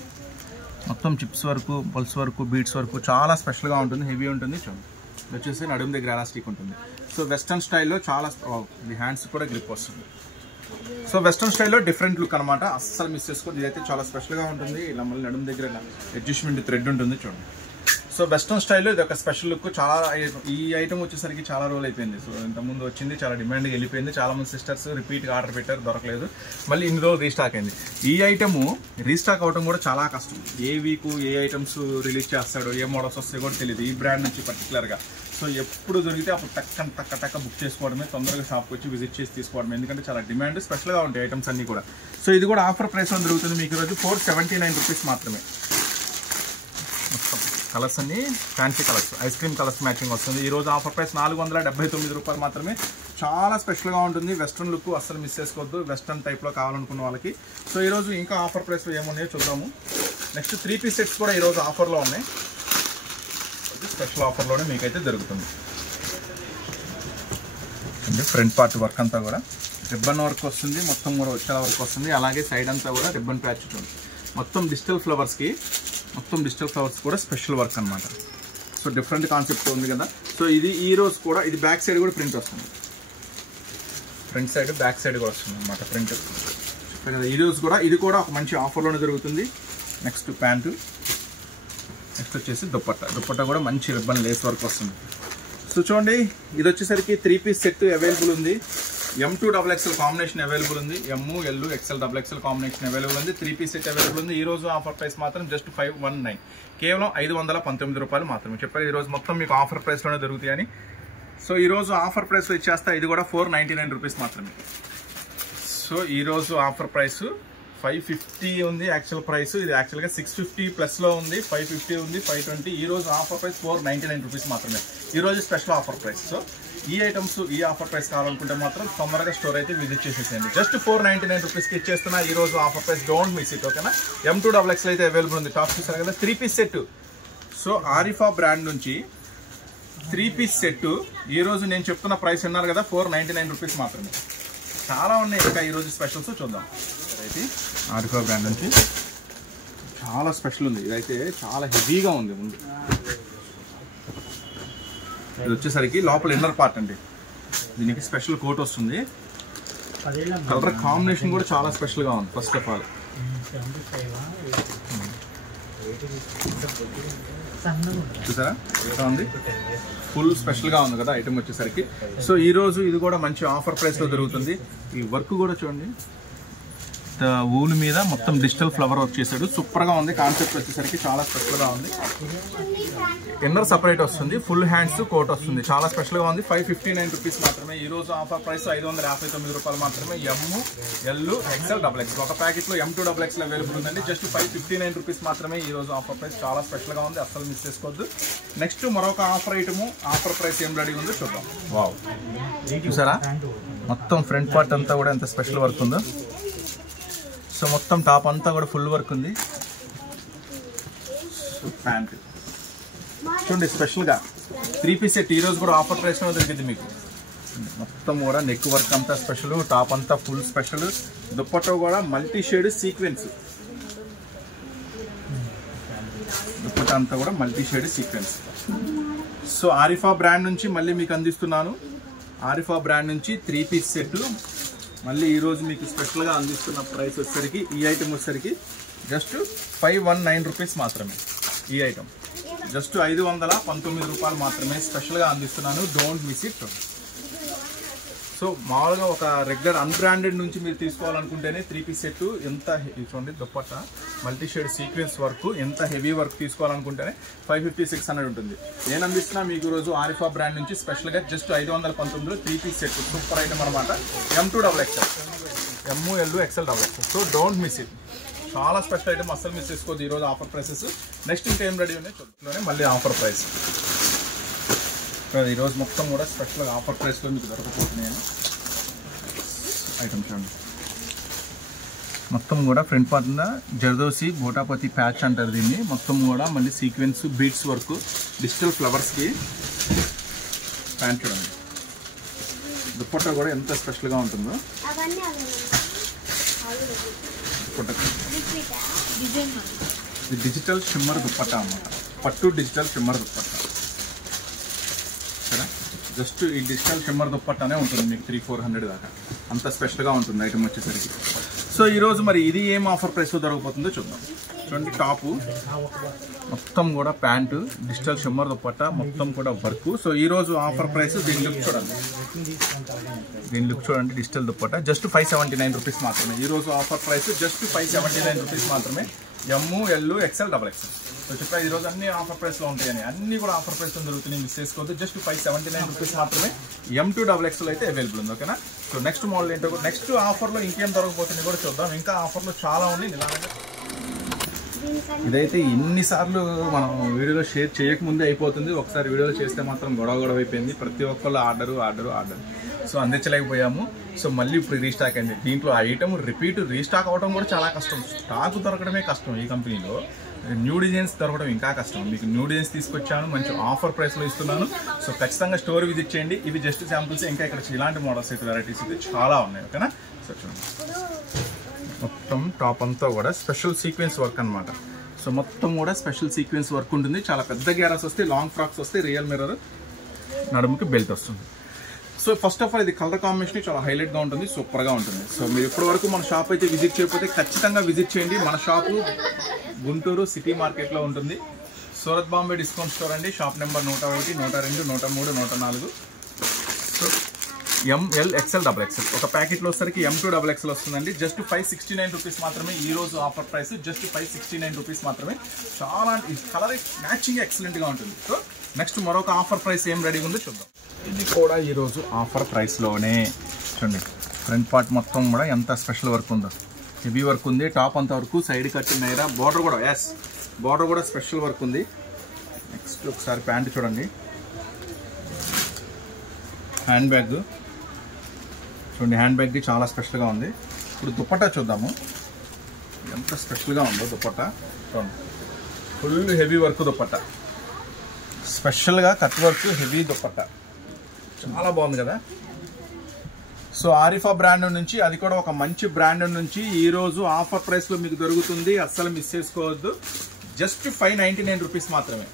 మొత్తం చిప్స్ వరకు, పల్స్ వరకు, బీట్స్ వరకు చాలా స్పెషల్గా ఉంటుంది, హెవీ ఉంటుంది. చూడండి వచ్చేసి నడుము దగ్గర ఎలాస్టిక్ ఉంటుంది. సో వెస్ట్రన్ స్టైల్లో చాలా ఈ హ్యాండ్స్ కూడా గ్రిప్ వస్తుంది. సో వెస్ట్రన్ స్టైల్లో డిఫరెంట్ లుక్ అనమాట, అస్సలు మిస్ చేసుకోండి. ఇదైతే చాలా స్పెషల్గా ఉంటుంది. ఇలా మళ్ళీ నడుము దగ్గర అడ్జస్ట్మెంట్ థ్రెడ్ ఉంటుంది. చూడండి సో వెస్ట్రన్ స్టైల్లో ఇది ఒక స్పెషల్ లుక్. చాలా ఈ ఐటమ్ వచ్చేసరికి చాలా రోజులు అయిపోయింది. సో ఇంతకుముందు వచ్చింది, చాలా డిమాండ్గా వెళ్ళిపోయింది. చాలా మంది సిస్టర్స్ రిపీట్గా ఆర్డర్ పెట్టారు, దొరకలేదు. మళ్ళీ ఇన్ని రోజులు రీస్టాక్ అయింది. ఈ ఐటమ్ రీస్టాక్ అవడం కూడా చాలా కష్టం. ఏ వీక్ ఏ ఐటమ్స్ రిలీజ్ చేస్తాడో, ఏ మోడల్స్ వస్తాయో కూడా తెలియదు ఈ బ్రాండ్ నుంచి పర్టికులర్గా. సో ఎప్పుడు దొరికితే అప్పుడు టక్క బుక్ చేసుకోవడమే, తొందరగా షాప్కి వచ్చి విజిట్ చేసి తీసుకోవడమే. ఎందుకంటే చాలా డిమాండ్, స్పెషల్గా ఉంటాయి ఐటమ్స్ అన్నీ కూడా. సో ఇది కూడా ఆఫర్ ప్రైస్లో దొరుకుతుంది మీకు ఈరోజు 479 రూపీస్ మాత్రమే. మొత్తం కలర్స్ అన్ని fancy colours, ice cream colours matching వస్తుంది. ఈరోజు ఆఫర్ ప్రైస్ 479 రూపాయలు మాత్రమే. చాలా స్పెషల్గా ఉంటుంది. వెస్ట్రన్ లుక్ అస్సలు మిస్ చేసుకోవద్దు, వెస్ట్రన్ టైప్లో కావాలనుకున్న వాళ్ళకి. సో ఈరోజు ఇంకా ఆఫర్ ప్రైస్లో ఏమున్నాయో చూద్దాము. నెక్స్ట్ 3 పీస్ సెట్స్ కూడా ఈరోజు ఆఫర్లో ఉన్నాయి. స్పెషల్ ఆఫర్లోనే మీకైతే దొరుకుతుంది. అంటే ఫ్రంట్ పార్ట్ వర్క్ అంతా కూడా రిబ్బన్ వర్క్ వస్తుంది, మొత్తం కూడా వచ్చే వర్క్ వస్తుంది. అలాగే సైడ్ అంతా కూడా రిబ్బన్ ప్యాచ్ ఉంటుంది. మొత్తం డిజిటల్ ఫ్లవర్స్కి, మొత్తం డిజిటల్ ఫ్లవర్స్ కూడా స్పెషల్ వర్క్ అనమాట. సో డిఫరెంట్ కాన్సెప్ట్ ఉంది కదా. సో ఇది ఈ రోజు కూడా ఇది బ్యాక్ సైడ్ కూడా ప్రింట్ వస్తుంది, ఫ్రంట్ సైడ్ బ్యాక్ సైడ్ కూడా వస్తుంది అనమాట ప్రింట్. చెప్పాను కదా, ఈ రోజు కూడా ఇది కూడా ఒక మంచి ఆఫర్లోనే దొరుకుతుంది. నెక్స్ట్ ప్యాంటు, నెక్స్ట్ వచ్చేసి దుప్పట్టా కూడా మంచి రిబ్బన్ లేస్ వర్క్ వస్తుంది. సో చూడండి, ఇది వచ్చేసరికి 3 పీస్ సెట్ అవైలబుల్ ఉంది. M2 XXL కాంబినేషన్ అవైలబుల్ ఉంది. M, L, XL, XXL combination available ఉంది. 3 పీస్ సెట్ అవైలబుల్ ఉంది. ఈ రోజు ఆఫర్ ప్రైస్ మాత్రం జస్ట్ 519, కేవలం 519 రూపాయలు మాత్రమే. చెప్పారు ఈరోజు మొత్తం మీకు ఆఫర్ ప్రైస్లోనే దొరుకుతాయని. సో ఈరోజు ఆఫర్ ప్రైస్లో ఇచ్చేస్తా. ఇది కూడా 499 రూపీస్ మాత్రమే. సో ఈరోజు ఆఫర్ ప్రైస్ 550 ఉంది యాక్చువల్ ప్రైస్. ఇది యాక్చువల్గా 650 ప్లస్లో ఉంది, 550 ఉంది, 520. ఈరోజు ఆఫర్ ప్రైస్ 499 రూపీస్ మాత్రమే. ఈరోజు స్పెషల్ ఆఫర్ ప్రైస్. సో ఈ ఐటమ్స్ ఈ ఆఫర్ ప్రైస్ కావాలనుకుంటే మాత్రం తొందరగా స్టోర్ అయితే విజిట్ చేసేసేయండి. జస్ట్ 499 రూపీస్కి ఇచ్చేస్తున్నా ఈరోజు offer price. Don't miss it, ఓకేనా. M2 XXL అయితే అవైలబుల్ ఉంది. టాప్ చూసారు కదా, 3 piece set. So Arifa brand నుంచి 3 పీస్ సెట్ ఈరోజు నేను చెప్తున్న ప్రైస్ ఉన్నారు కదా 499 రూపీస్ మాత్రమే. చాలా ఉన్నాయి ఇంకా ఈరోజు స్పెషల్స్ చూద్దాం. అయితే ఆరిఫా బ్రాండ్ నుంచి చాలా స్పెషల్ ఉంది. ఇదైతే చాలా హెవీగా ఉంది. ముందు ఇది వచ్చేసరికి లోపల ఇన్నర్ పార్ట్ అండి. దీనికి స్పెషల్ కోట్ వస్తుంది. కలర్ కాంబినేషన్ కూడా చాలా స్పెషల్గా ఉంది. ఫస్ట్ ఆఫ్ ఆల్ చూసారా ఎలా ఉంది, ఫుల్ స్పెషల్గా ఉంది కదా ఐటమ్ వచ్చేసరికి. సో ఈరోజు ఇది కూడా మంచి ఆఫర్ ప్రైస్లో దొరుకుతుంది. ఈ వర్క్ కూడా చూడండి, ఊలు మీద మొత్తం డిజిటల్ ఫ్లవర్ వర్క్ చేశాడు. సూపర్గా ఉంది. కాన్సెప్ట్ వచ్చేసరికి చాలా స్పెషల్గా ఉంది. ఇన్నర్ సపరేట్ వస్తుంది, ఫుల్ హ్యాండ్స్ కోట్ వస్తుంది. చాలా స్పెషల్గా ఉంది. 559 రూపీస్ మాత్రమే. ఈరోజు ఆఫర్ ప్రైస్ 559 రూపాయలు మాత్రమే. M, L, XL, XXL ఒక ప్యాకెట్లో M2 XXL అవైలబుల్ ఉందండి. జస్ట్ 559 రూపీస్ మాత్రమే. ఈరోజు ఆఫర్ ప్రైస్ చాలా స్పెషల్గా ఉంది, అస్సలు మిస్ చేసుకోవద్దు. నెక్స్ట్ మరొక ఆఫర్ ఐటము, ఆఫర్ ప్రైస్ ఏం రెడీ ఉందో చూద్దాం. వావ్, చూసారా మొత్తం ఫ్రంట్ పార్ట్ అంతా కూడా ఎంత స్పెషల్ వర్క్ ఉందో. సో మొత్తం టాప్ అంతా కూడా ఫుల్ వర్క్ ఉంది. ప్యాంట్ చూడండి స్పెషల్గా 3 పీస్ సెట్. ఈరోజు కూడా ఆఫర్ ప్రైస్లో దొరికింది మీకు. మొత్తం కూడా నెక్ వర్క్ అంతా స్పెషల్, టాప్ అంతా ఫుల్ స్పెషల్. దుప్పట్టా కూడా మల్టీ షేడ్ సీక్వెన్స్. దుప్పట్టా అంతా కూడా multi shade sequence. So Arifa brand నుంచి మళ్ళీ మీకు అందిస్తున్నాను. ఆరిఫా బ్రాండ్ నుంచి 3 పీస్ సెట్ మళ్ళీ ఈరోజు మీకు స్పెషల్గా అందిస్తున్న ప్రైస్ వచ్చేసరికి ఈ ఐటమ్ వచ్చేసరికి జస్ట్ 519 రూపీస్ మాత్రమే. ఈ ఐటమ్ జస్ట్ 519 రూపాయలు మాత్రమే స్పెషల్గా అందిస్తున్నాను. Don't miss it. సో మామూలుగా ఒక రెగ్యులర్ అన్బ్రాండెడ్ నుంచి మీరు తీసుకోవాలనుకుంటేనే 3 పీస్ సెట్ ఎంత చూడండి, dupatta multi shade sequence work, ఎంత హెవీ వర్క్ తీసుకోవాలనుకుంటేనే 550, 600 ఉంటుంది. నేను అందిస్తున్నా మీకు రోజు ఆరిఫా బ్రాండ్ నుంచి స్పెషల్గా జస్ట్ 519లో 3 పీస్ సెట్. సూపర్ ఐటమ్ అనమాట. M2 XXL, M, L, XL, XXL. So don't miss it. చాలా స్పెషల్ ఐటమ్, అస్సలు మిస్ చేసుకోవద్దు. ఈరోజు ఆఫర్ ప్రైసెస్. నెక్స్ట్ ఇంకా ఏం రెడీ ఉన్నాయి చూద్దాం. మళ్ళీ ఆఫర్ ప్రైస్ ఈరోజు మొత్తం కూడా స్పెషల్గా ఆఫర్ ప్రైస్లో మీకు దొరకపోతున్నాయని ఐటమ్ చూడండి. మొత్తం కూడా ఫ్రంట్ పార్ట్ జర్దోసి బోటాపతి ప్యాచ్ అంటారు దీన్ని. మొత్తం కూడా మళ్ళీ సీక్వెన్స్ బీట్స్ వర్క్, డిజిటల్ ఫ్లవర్స్కి ప్యాంట్ చూడండి. దుప్పట్టా కూడా ఎంత స్పెషల్గా ఉంటుందో. ఇది డిజిటల్ షిమ్మర్ దుప్పట్టా అన్నమాట. పట్టు డిజిటల్ షిమ్మర్ దుప్పట్టా. సరే, జస్ట్ ఈ డిజిటల్ షిమ్మర్ దుప్పట్టానే ఉంటుంది మీకు 300-400 దాకా. అంత స్పెషల్గా ఉంటుంది ఐటమ్ వచ్చేసరికి. సో ఈరోజు మరి ఇది ఏం ఆఫర్ ప్రైస్లో దొరకబోతుందో చూద్దాం. చూడండి టాపు మొత్తం కూడా ప్యాంటు డిజిటల్ షిమ్మర్ దుపట్టా మొత్తం కూడా వర్క్. సో ఈ రోజు ఆఫర్ ప్రైస్ దీని లుక్ చూడండి డిజిటల్ దుపట్టా జస్ట్ 579 రూపీస్ మాత్రమే. ఈ రోజు ఆఫర్ ప్రైస్ జస్ట్ 579 రూపీస్ మాత్రమే. ML XL XXL. సో చెప్పా ఈరోజు అన్ని ఆఫర్ ప్రైస్లో ఉంటాయని, అన్ని కూడా ఆఫర్ ప్రైస్లో దొరుకుతున్నాయి, మిస్ చేసుకోవద్దు. జస్ట్ 579 రూపీస్ మాత్రమే. M2 XXL అయితే అవైలబుల్ ఉంది. ఓకేనా. సో నెక్స్ట్ మోడల్ ఏంటో నెక్స్ట్ ఆఫర్లో ఇంకేం దొరకబోతుంది కూడా చూద్దాం. ఇంకా ఆఫర్లో చాలా ఉన్నాయి. ఇదైతే ఎన్నిసార్లు మనం వీడియోలో షేర్ చేయకముందే అయిపోతుంది, ఒకసారి వీడియోలో చేస్తే మాత్రం గొడవ అయిపోయింది. ప్రతి ఒక్కళ్ళు ఆర్డర్ సో అందించలేకపోయాము. సో మళ్ళీ ఇప్పుడు రీస్టాక్ అయింది. దీంట్లో ఐటమ్ రీస్టాక్ అవ్వడం కూడా చాలా కష్టం. స్టాక్ దొరకడమే కష్టం. ఈ కంపెనీలో న్యూ డిజైన్స్ దొరకడం ఇంకా కష్టం. మీకు న్యూ డిజైన్స్ తీసుకొచ్చాను, మంచి ఆఫర్ ప్రైస్లో ఇస్తున్నాను. సో ఖచ్చితంగా స్టోర్ విజిట్ చేయండి. ఇవి జస్ట్ శాంపుల్స్. ఇంకా ఇక్కడ ఇలాంటి మోడల్స్ అయితే వెరైటీస్ అయితే చాలా ఉన్నాయి. ఓకేనా. సో చూడండి మొత్తం టాప్ అంతా కూడా స్పెషల్ సీక్వెన్స్ వర్క్ అనమాట. సో మొత్తం కూడా స్పెషల్ సీక్వెన్స్ వర్క్ ఉంటుంది. చాలా పెద్ద గ్యారాస్ వస్తాయి, లాంగ్ ఫ్రాక్స్ వస్తాయి, రియల్ మిర్రర్, నడుముకి బెల్ట్ వస్తుంది. సో ఫస్ట్ ఆఫ్ ఆల్ ఇది కలర్ కాంబినేషన్ చాలా హైలైట్గా ఉంటుంది, సూపర్గా ఉంటుంది. సో మీరు ఇప్పటి వరకు మన షాప్ అయితే విజిట్ చేయకపోతే ఖచ్చితంగా విజిట్ చేయండి. మన షాపు గుంటూరు సిటీ మార్కెట్లో ఉంటుంది. సూరత్ బాంబే డిస్కౌంట్ స్టోర్ అండి. Shop number 101, 102, 103, 104. So ML XL XXL ఒక ప్యాకెట్లో వచ్చేసరికి M2 XXL వస్తుందండి. జస్ట్ 569 రూపీస్ మాత్రమే. ఈ రోజు ఆఫర్ ప్రైస్ జస్ట్ 569 రూపీస్ మాత్రమే. చాలా కలర్ మ్యాచింగ్ ఎక్సలెంట్గా ఉంటుంది. సో నెక్స్ట్ మరొక ఆఫర్ ప్రైస్ ఏం రెడీగా ఉందో చూద్దాం. ఇది కూడా ఈరోజు ఆఫర్ ప్రైస్లోనే. చూడండి ఫ్రంట్ పార్ట్ మొత్తం కూడా ఎంత స్పెషల్ వర్క్ ఉందో. హెవీ వర్క్ ఉంది. టాప్ అంత వరకు సైడ్ కట్ నైరా. బార్డర్ కూడా బార్డర్ కూడా స్పెషల్ వర్క్ ఉంది. నెక్స్ట్ ఒకసారి ప్యాంట్ చూడండి. హ్యాండ్ బ్యాగ్ చూడండి. హ్యాండ్ బ్యాగ్ది చాలా స్పెషల్గా ఉంది. ఇప్పుడు దుపట్టా చూద్దాము ఎంత స్పెషల్గా ఉందో. Dupatta full heavy work dupatta, స్పెషల్గా కట్ వర్క్ హెవీ దుపట్టా చాలా బాగుంది కదా. సో ఆరిఫా బ్రాండ్ నుంచి, అది కూడా ఒక మంచి బ్రాండ్ నుంచి ఈరోజు ఆఫర్ ప్రైస్లో మీకు దొరుకుతుంది. అస్సలు మిస్ చేసుకోవద్దు. జస్ట్ 599 రూపీస్ మాత్రమే.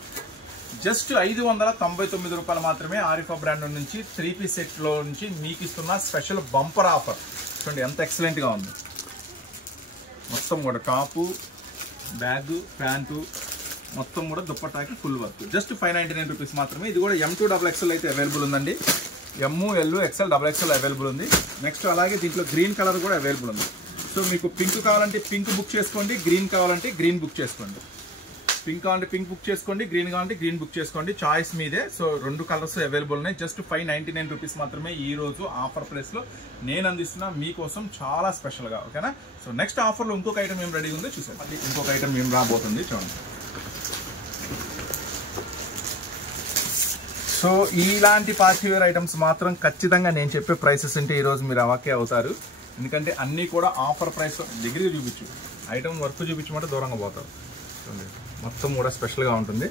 జస్ట్ 599 రూపాయలు మాత్రమే. ఆరిఫా బ్రాండ్ నుంచి 3 పీస్ సెట్లో నుంచి మీకు ఇస్తున్న స్పెషల్ బంపర్ ఆఫర్. చూడండి ఎంత ఎక్సలెంట్గా ఉంది. మొత్తం కూడా టాపు, బ్యాగ్, ప్యాంటు మొత్తం కూడా దుప్పటాకి ఫుల్ వర్క్. జస్ట్ 599 రూపీస్ మాత్రమే. ఇది కూడా M2 XXL అయితే అవైలబుల్ ఉందండి. ML XL XXL అవైలబుల్ ఉంది. నెక్స్ట్ అలాగే దీంట్లో గ్రీన్ కలర్ కూడా అవైలబుల్ ఉంది. సో మీకు పింక్ కావాలంటే పింక్ బుక్ చేసుకోండి, గ్రీన్ కావాలంటే గ్రీన్ బుక్ చేసుకోండి. పింక్ కావాలంటే పింక్ బుక్ చేసుకోండి, గ్రీన్ కావాలంటే గ్రీన్ బుక్ చేసుకోండి. చాయిస్ మీదే. సో 2 కలర్స్ అవైలబుల్ ఉన్నాయి. జస్ట్ 599 రూపీస్ మాత్రమే. ఈ రోజు ఆఫర్ ప్రైస్లో నేను అందిస్తున్నా మీకోసం చాలా స్పెషల్గా. ఓకేనా. సో నెక్స్ట్ ఆఫర్లో ఇంకొక ఐటమ్ ఏం రెడీ ఉందో చూసాం. మళ్ళీ ఇంకొక ఐటమ్ ఏం రాబోతుంది చూడండి. సో ఇలాంటి పార్టీవేర్ ఐటమ్స్ మాత్రం ఖచ్చితంగా నేను చెప్పే ప్రైసెస్ ఉంటే ఈరోజు మీరు అవాకే అవుతారు. ఎందుకంటే అన్నీ కూడా ఆఫర్ ప్రైస్. దగ్గరికి చూపించు, ఐటమ్ వర్క్ చూపించమంటే దూరంగా పోతారు. మొత్తం కూడా స్పెషల్గా ఉంటుంది.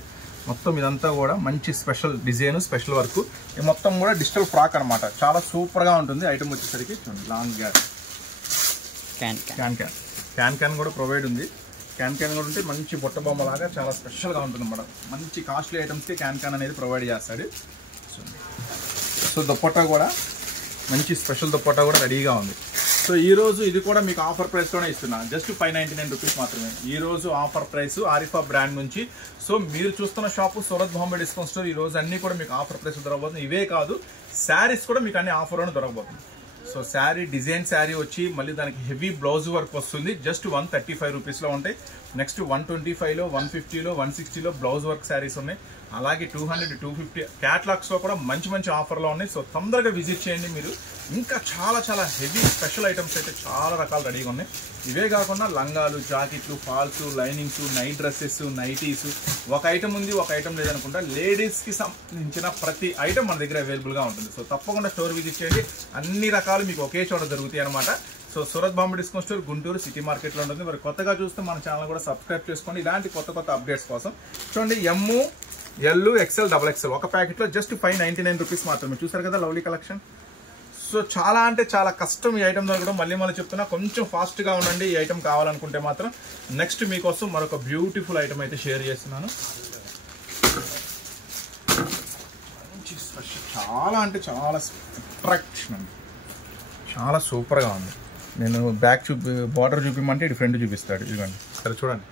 మొత్తం ఇదంతా కూడా మంచి స్పెషల్ డిజైన్, స్పెషల్ వర్క్. ఇది మొత్తం కూడా డిజిటల్ ఫ్రాక్ అనమాట. చాలా సూపర్గా ఉంటుంది. ఐటమ్ వచ్చేసరికి చూడండి లాంగ్ గ్యాప్ క్యాన్ కూడా ప్రొవైడ్ ఉంది. క్యాన్ కూడా ఉంటే మంచి బుట్ట బొమ్మ లాగా చాలా స్పెషల్గా ఉంటుంది అన్నమాట. మంచి కాస్ట్లీ ఐటమ్స్కి క్యాన్ అనేది ప్రొవైడ్ చేస్తాడు. సో దుప్పట్టా కూడా మంచి స్పెషల్ దుప్పట్టా కూడా రెడీగా ఉంది. సో ఈరోజు ఇది కూడా మీకు ఆఫర్ ప్రైస్లోనే ఇస్తున్నాను. జస్ట్ 599 రూపీస్ మాత్రమే. ఈరోజు ఆఫర్ ప్రైస్ ఆరిఫా బ్రాండ్ నుంచి. సో మీరు చూస్తున్న shop Surat Bombay discount store. ఈరోజు అన్నీ కూడా మీకు ఆఫర్ ప్రైస్ దొరకబోతుంది. ఇవే కాదు, శారీస్ కూడా మీకు అన్ని ఆఫర్లోనే దొరకబోతుంది. సో శారీ డిజైన్ శారీ వచ్చి మళ్ళీ దానికి హెవీ బ్లౌజ్ వర్క్ వస్తుంది. జస్ట్ 135 రూపీస్లో ఉంటాయి. నెక్స్ట్ 125లో, 150లో, 160లో బ్లౌజ్ వర్క్ శారీస్ ఉన్నాయి. అలాగే 200, 250 క్యాటలాగ్స్లో కూడా మంచి మంచి ఆఫర్లో ఉన్నాయి. సో తొందరగా విజిట్ చేయండి మీరు. ఇంకా చాలా చాలా హెవీ స్పెషల్ ఐటమ్స్ అయితే చాలా రకాలు రెడీగా ఉన్నాయి. ఇవే కాకుండా లంగాలు, జాకెట్లు, falls, linings, night dresses, nighties. ఒక ఐటమ్ ఉంది, ఒక ఐటమ్ లేదనుకుంటా. లేడీస్కి సంబంధించిన ప్రతి ఐటమ్ మన దగ్గర అవైలబుల్గా ఉంటుంది. సో తప్పకుండా స్టోర్ విజిట్ చేయండి. అన్ని రకాలు మీకు ఒకే చోట దొరుకుతాయి అనమాట. So Surat Bombay discount store Guntur city మార్కెట్లో ఉంటుంది. మరి కొత్తగా చూస్తే మన ఛానల్ కూడా సబ్స్క్రైబ్ చేసుకోండి ఇలాంటి కొత్త అప్డేట్స్ కోసం. చూడండి ML XL XXL ఒక ప్యాకెట్లో జస్ట్ 599 రూపీస్ మాత్రమే. చూసారు కదా లవ్లీ కలెక్షన్. సో చాలా అంటే చాలా కష్టం ఈ ఐటమ్ దొరకడం. మళ్ళీ చెప్తున్నా, కొంచెం ఫాస్ట్గా ఉండండి ఈ ఐటమ్ కావాలనుకుంటే మాత్రం. నెక్స్ట్ మీకోసం మరొక బ్యూటిఫుల్ ఐటమ్ అయితే షేర్ చేస్తున్నాను. మంచి స్పెషల్, చాలా అంటే చాలా అట్రాక్షన్ అండి. చాలా సూపర్గా ఉంది. నేను బ్యాక్ బార్డర్ చూపిమంటే ఇది ఫ్రంట్ చూపిస్తాడు. ఇదిగోండి ఇక్కడ చూడండి.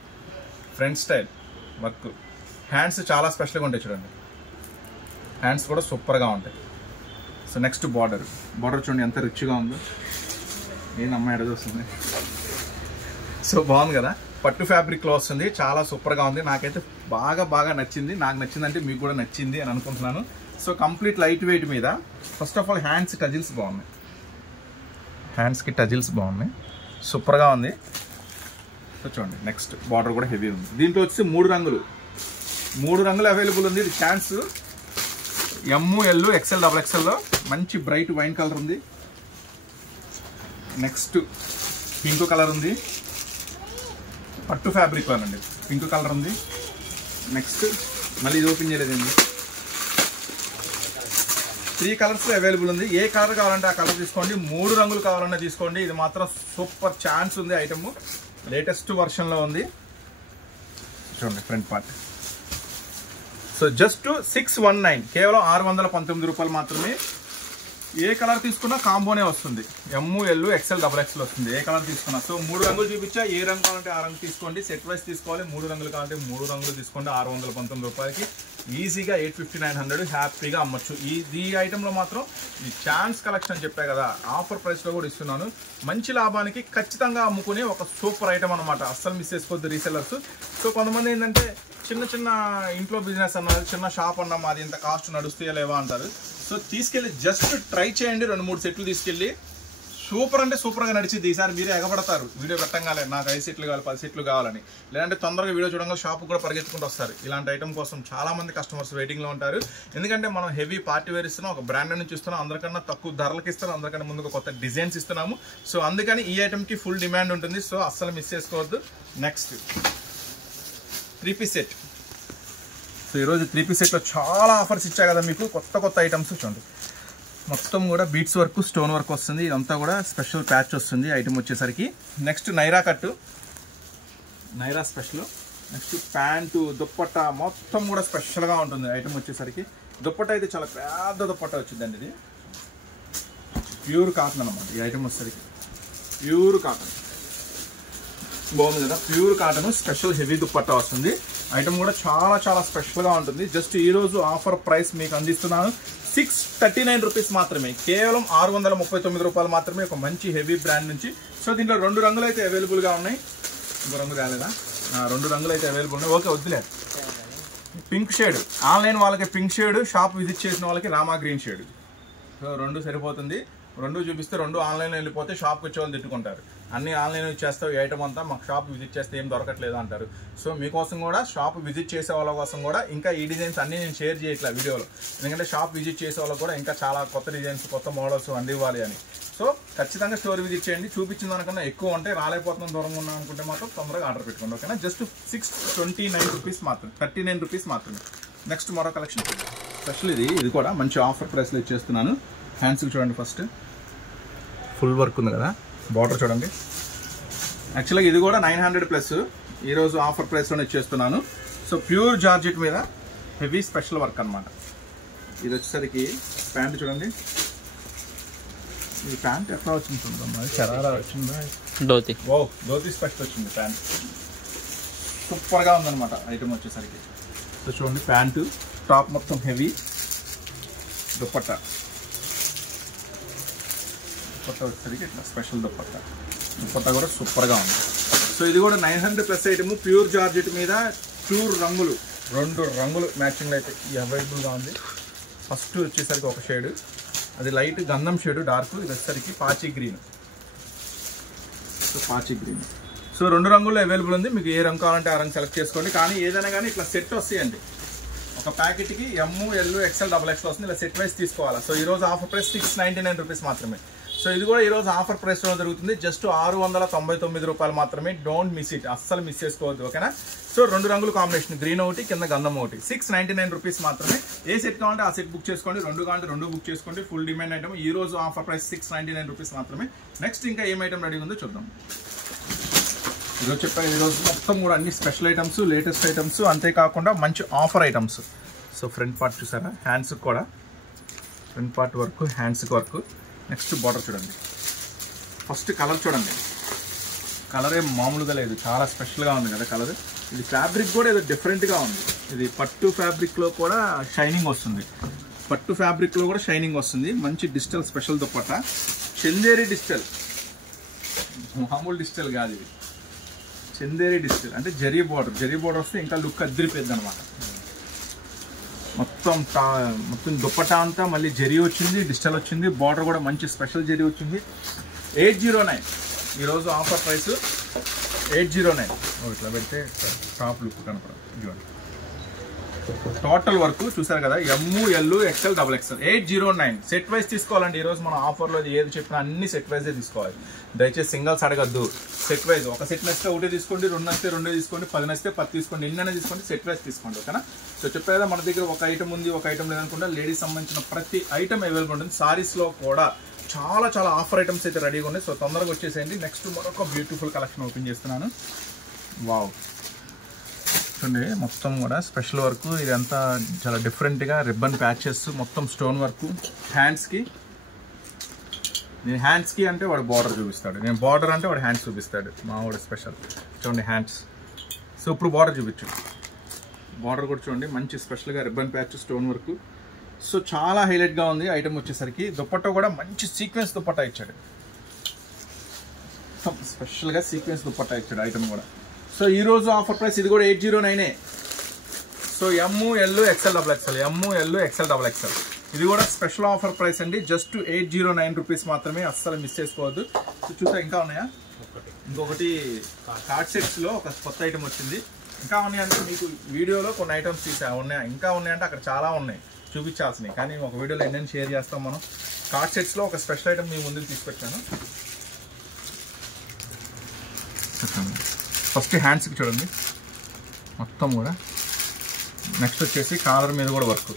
Front style work. హ్యాండ్స్ చాలా స్పెషల్గా ఉంటాయి చూడండి, హ్యాండ్స్ కూడా సూపర్గా ఉంటాయి. సో నెక్స్ట్ బార్డర్ చూడండి ఎంత రిచ్గా ఉందో. నేను అమ్మాయి ఎడది వస్తుంది. సో బాగుంది కదా, పట్టు ఫ్యాబ్రిక్లో వస్తుంది, చాలా సూపర్గా ఉంది. నాకైతే బాగా నచ్చింది. నాకు నచ్చిందంటే మీకు కూడా నచ్చింది అని అనుకుంటున్నాను. సో కంప్లీట్ లైట్ వెయిట్ మీద first of all hands tassels బాగున్నాయి, హ్యాండ్స్కి టజిల్స్ బాగున్నాయి, సూపర్గా ఉంది. సో చూడండి నెక్స్ట్ బార్డర్ కూడా హెవీ ఉంది. దీంట్లో వచ్చి 3 రంగులు అవైలబుల్ ఉంది. ఇది ఛాన్స్ ML XL XXL మంచి బ్రైట్ వైన్ కలర్ ఉంది. నెక్స్ట్ పింక్ కలర్ ఉంది, పట్టు ఫ్యాబ్రిక్ అండి, పింక్ కలర్ ఉంది. నెక్స్ట్ మళ్ళీ ఇది ఓపెన్ చేయలేదండి. 3 కలర్స్ అవైలబుల్ ఉంది. ఏ కలర్ కావాలంటే ఆ కలర్ తీసుకోండి, 3 రంగులు కావాలన్నా తీసుకోండి. ఇది మాత్రం సూపర్ ఛాన్స్ ఉంది. ఐటమ్ లేటెస్ట్ వర్షన్లో ఉంది. చూడండి ఫ్రంట్ పార్ట్. సో జస్ట్ 619, కేవలం 619 రూపాయలు మాత్రమే. ఏ కలర్ తీసుకున్నా కాంబోనే వస్తుంది. ML XL XXL వస్తుంది ఏ కలర్ తీసుకున్నా. సో 3 రంగులు చూపించా, ఏ రంగు కావాలంటే ఆ రంగు తీసుకోండి. సెట్ వైస్ తీసుకోవాలి. 3 రంగులు కావాలంటే 3 రంగులు తీసుకోండి. 619 రూపాయలకి ఈజీగా 850-900 హ్యాపీగా అమ్మచ్చు. ఈ ఐటెంలో మాత్రం ఈ ఛాన్స్ కలెక్షన్ చెప్పా కదా, ఆఫర్ ప్రైస్లో కూడా ఇస్తున్నాను. మంచి లాభానికి ఖచ్చితంగా అమ్ముకునే ఒక సూపర్ ఐటమ్ అనమాట. అస్సలు మిస్ చేసుకోవద్దు రీసెల్లర్స్. సో కొంతమంది ఏంటంటే చిన్న ఇంట్లో బిజినెస్ అన్నారు, చిన్న షాప్ అన్నా మాది ఇంత కాస్ట్ నడుస్తాయా లేవా అంటారు. సో తీసుకెళ్ళి జస్ట్ ట్రై చేయండి. 2-3 సెట్లు తీసుకెళ్ళి సూపర్ అంటే సూపర్గా నడిచింది. ఈసారి మీరే ఎగబడతారు వీడియో పెట్టంగానే నాకు 5 సెట్లు కావాలి 10 సెట్లు కావాలని. లేదంటే తొందరగా వీడియో చూడంగా షాప్ కూడా పరిగెత్తుకుంటూ వస్తారు. ఇలాంటి ఐటమ్ కోసం చాలా మంది కస్టమర్స్ వెయిటింగ్లో ఉంటారు. ఎందుకంటే మనం హెవీ పార్టీ వేర్ ఇస్తున్నాం, ఒక బ్రాండ్ నుంచి ఇస్తున్నాం, అందరికన్నా తక్కువ ధరలకు ఇస్తున్నాం, అందరికన్నా ముందుకు కొత్త డిజైన్స్ ఇస్తున్నాము. సో అందుకని ఈ ఐటమ్కి ఫుల్ డిమాండ్ ఉంటుంది. సో అస్సలు మిస్ చేసుకోవద్దు. Next 3-piece set. సో ఈరోజు 3-piece సెట్లో చాలా ఆఫర్స్ ఇచ్చా కదా మీకు. కొత్త ఐటమ్స్ చూడండి, మొత్తం కూడా బీట్స్ వర్క్, స్టోన్ వర్క్ వస్తుంది. ఇదంతా కూడా స్పెషల్ ప్యాచ్ వస్తుంది ఐటమ్ వచ్చేసరికి. నెక్స్ట్ నైరా కట్టు, Naira special. Next pant, dupatta మొత్తం కూడా స్పెషల్గా ఉంటుంది ఐటమ్ వచ్చేసరికి. దుప్పట్ట అయితే చాలా పెద్ద దుప్పట్ట వచ్చిందండి. ఇది ప్యూర్ కాటన్ అనమాట. ఈ ఐటమ్ వచ్చేసరికి ప్యూర్ కాటన్ బాగుంది కదా, pure cotton special heavy dupatta వస్తుంది. ఐటమ్ కూడా చాలా స్పెషల్గా ఉంటుంది. జస్ట్ ఈరోజు ఆఫర్ ప్రైస్ మీకు అందిస్తున్నాను 639 రూపీస్ మాత్రమే, కేవలం 639 రూపాయలు మాత్రమే. ఒక మంచి హెవీ బ్రాండ్ నుంచి. సో దీంట్లో 2 రంగులు అయితే అవైలబుల్గా ఉన్నాయి. ఇంకో రంగు రాలేదా? 2 రంగులు అయితే అవైలబుల్ ఉన్నాయి. ఓకే వద్దులే. పింక్ షేడ్ ఆన్లైన్ వాళ్ళకి పింక్ షేడ్, షాప్ విజిట్ చేసిన వాళ్ళకి రామా గ్రీన్ షేడ్. సో 2 సరిపోతుంది. 2 చూపిస్తే 2 ఆన్లైన్లో వెళ్ళిపోతే షాప్కి వచ్చే వాళ్ళు తిట్టుకుంటారు. అన్ని ఆన్లైన్ చేస్తావు ఈ ఐటమ్ అంతా, మాకు షాప్ విజిట్ చేస్తే ఏం దొరకట్లేదు అంటారు. సో మీకోసం కూడా షాప్ విజిట్ చేసే వాళ్ళ కోసం కూడా ఇంకా ఈ డిజైన్స్ అన్నీ నేను షేర్ చేయట్లా వీడియోలో. ఎందుకంటే షాప్ విజిట్ చేసే వాళ్ళకి కూడా ఇంకా చాలా కొత్త డిజైన్స్, కొత్త మోడల్స్ అందివ్వాలి అని. సో ఖచ్చితంగా స్టోర్ విజిట్ చేయండి. చూపించిన దానికన్నా ఎక్కువ ఉంటే రాలేకపోతున్నాం, దూరంగా ఉన్నాం అనుకుంటే మాత్రం తొందరగా ఆర్డర్ పెట్టుకోండి. ఓకేనా? జస్ట్ 629 రూపీస్ మాత్రమే, 39 రూపీస్ మాత్రమే. నెక్స్ట్ మరో కలెక్షన్ స్పెషల్. ఇది కూడా మంచి ఆఫర్ ప్రైస్లో ఇచ్చేస్తున్నాను. హ్యాండ్స్కి చూడండి, ఫస్ట్ ఫుల్ వర్క్ ఉంది కదా, బార్డర్ చూడండి. యాక్చువల్గా ఇది కూడా 900+. ఈరోజు ఆఫర్ ప్రైస్లోనే ఇచ్చేస్తున్నాను. సో ప్యూర్ జార్జెట్ మీద హెవీ స్పెషల్ వర్క్ అనమాట. ఇది వచ్చేసరికి ప్యాంట్ చూడండి. ఈ ప్యాంట్ ఎట్లా వచ్చింది? చరారా వచ్చిందా? ధోతి స్పెషల్ వచ్చింది ప్యాంట్. సూపర్గా ఉందన్నమాట ఐటమ్ వచ్చేసరికి. సో చూడండి ప్యాంటు, టాప్ మొత్తం హెవీ, దుప్పట్ట వచ్చేసరికి ఇట్లా స్పెషల్ దుప్పట్ట కూడా సూపర్గా ఉంది. సో ఇది కూడా 900+ ఐటమ్, ప్యూర్ జార్జెట్ మీద 2 రంగులు మ్యాచింగ్ అయితే అవైలబుల్గా ఉంది. ఫస్ట్ వచ్చేసరికి ఒక షేడ్, అది లైట్ గంధం షేడ్ డార్క్. ఇది వచ్చేసరికి పాచి గ్రీన్. సో పాచి గ్రీన్. సో 2 రంగుల్లో అవైలబుల్ ఉంది. మీకు ఏ రంగు కావాలంటే ఆ రంగు సెలెక్ట్ చేసుకోండి. కానీ ఏదైనా కానీ ఇట్లా సెట్ వస్తాయండి. ఒక ప్యాకెట్కి ML XL XXL వస్తుంది. ఇలా సెట్ వైస్ తీసుకోవాలి. సో ఈరోజు ఆఫర్ ప్రైస్ 699 రూపీస్ మాత్రమే. సో ఇది కూడా ఈరోజు ఆఫర్ ప్రైస్లో జరుగుతుంది. జస్ట్ 699 రూపాయలు మాత్రమే. డోంట్ మిస్ ఇట్, అస్సలు మిస్ చేసుకోవద్దు. ఓకేనా? సో 2 రంగుల కాంబినేషన్, గ్రీన్ ఒకటి, కింద గంధం ఒకటి. 699 రూపీస్ మాత్రమే. ఏ సెట్ కావాలంటే ఆ సెట్ బుక్ చేసుకోండి. 2 కావాలంటే 2 బుక్ చేసుకోండి. Full demand item. ఈ రోజు ఆఫర్ ప్రైస్ 699 రూపీస్ మాత్రమే. నెక్స్ట్ ఇంకా ఏం ఐటమ్ రెడీ ఉందో చూద్దాం. ఈరోజు చెప్పాను, ఈరోజు మొత్తం కూడా అన్ని స్పెషల్ ఐటమ్స్, లేటెస్ట్ ఐటమ్స్, అంతేకాకుండా మంచి offer items. So front part చూసారా, హ్యాండ్స్కి కూడా ఫ్రంట్ పార్ట్ వర్క్, హ్యాండ్స్కి వర్క్. నెక్స్ట్ బార్డర్ చూడండి. ఫస్ట్ కలర్ చూడండి, కలర్ ఏం మామూలుగా లేదు, చాలా స్పెషల్గా ఉంది కదా కలర్. ఇది ఫ్యాబ్రిక్ కూడా ఏదో డిఫరెంట్గా ఉంది. ఇది పట్టు ఫ్యాబ్రిక్లో కూడా షైనింగ్ వస్తుంది. పట్టు ఫ్యాబ్రిక్లో కూడా షైనింగ్ వస్తుంది. మంచి digital special dupatta. Chanderi digital, మామూలు డిజిటల్ కాదు ఇది. చందేరి డిజిటల్ అంటే జరీ బోర్డర్ వస్తే ఇంకా లుక్ అదిరిపోద్ది అనమాట. మొత్తం దుపట్టా అంతా మళ్ళీ జరీ వచ్చింది, డిజిటల్ వచ్చింది. బార్డర్ కూడా మంచి స్పెషల్ జరీ వచ్చింది. 809 ఈరోజు ఆఫర్ ప్రైస్ 809. ఇట్లా పెడితే టాప్ లుక్ కనపడదు. ఇదిగోండి టోటల్ వర్క్ చూసారు కదా. ML XL XXL 809 set wise తీసుకోవాలండి. ఈరోజు మనం ఆఫర్లో ఏది చెప్పినా అన్ని సెట్ వైజే తీసుకోవాలి. దయచేసి సింగల్స్ అడగద్దు. సెట్ వైజ్ ఒక సెట్ నచ్చితే ఒకటే తీసుకోండి, 2 నచ్చితే 2 తీసుకోండి, 10 నచ్చితే 10 తీసుకోండి, ఎన్నైనా తీసుకోండి. సెట్ వైజ్ తీసుకోండి, ఓకేనా. సో చెప్పేదా మన దగ్గర ఒక ఐటమ్ ఉంది, ఒక ఐటమ్ లేదనుకుంటే లేడీస్ సంబంధించిన ప్రతి ఐటమ్ అవైలబుల్ ఉంటుంది. సారీస్లో కూడా చాలా చాలా ఆఫర్ ఐటమ్స్ అయితే రెడీగా ఉన్నాయి. సో తొందరగా వచ్చేసేయండి. నెక్స్ట్ మరొక బ్యూటిఫుల్ కలెక్షన్ ఓపెన్ చేస్తున్నాను. వావ్ చూడండి, మొత్తం కూడా స్పెషల్ వర్క్. ఇదంతా చాలా డిఫరెంట్గా రిబ్బన్ ప్యాచెస్, మొత్తం స్టోన్ వర్క్. హ్యాండ్స్కి నేను హ్యాండ్స్కి అంటే వాడు బార్డర్ చూపిస్తాడు, నేను బార్డర్ అంటే వాడు హ్యాండ్స్ చూపిస్తాడు. మా వాడు స్పెషల్. చూడండి హ్యాండ్స్. సో ఇప్పుడు బార్డర్ చూపించు. బార్డర్ కూడా చూడండి మంచి స్పెషల్గా ribbon patch, stone work. So చాలా హైలైట్గా ఉంది ఐటమ్ వచ్చేసరికి. దుపట్టా కూడా మంచి సీక్వెన్స్ దుపట్టా ఇచ్చాడు. స్పెషల్గా సీక్వెన్స్ దుపట్టా ఇచ్చాడు ఐటమ్ కూడా. సో ఈరోజు ఆఫర్ ప్రైస్ ఇది కూడా 809. So ML XL ML XL XXL ఇది కూడా స్పెషల్ ఆఫర్ ప్రైస్ అండి. జస్ట్ 809 రూపీస్ మాత్రమే. అస్సలు మిస్ చేసుకోవద్దు. సో చూసా ఇంకా ఉన్నాయా? ఇంకొకటి కార్డ్ సెట్స్లో ఒక కొత్త ఐటమ్ వచ్చింది. ఇంకా ఉన్నాయంటే మీకు వీడియోలో కొన్ని ఐటమ్స్ తీసా. ఉన్నాయా? ఇంకా ఉన్నాయంటే అక్కడ చాలా ఉన్నాయి చూపించాల్సినవి, కానీ ఒక వీడియోలో ఎన్నెన్ని షేర్ చేస్తాం మనం. కార్డ్ సెట్స్లో ఒక స్పెషల్ ఐటమ్ మీ ముందుకు తీసుకొచ్చాను. ఫస్ట్ హ్యాండ్స్కి చూడండి మొత్తం కూడా. నెక్స్ట్ వచ్చేసి కాలర్ మీద కూడా వర్క్,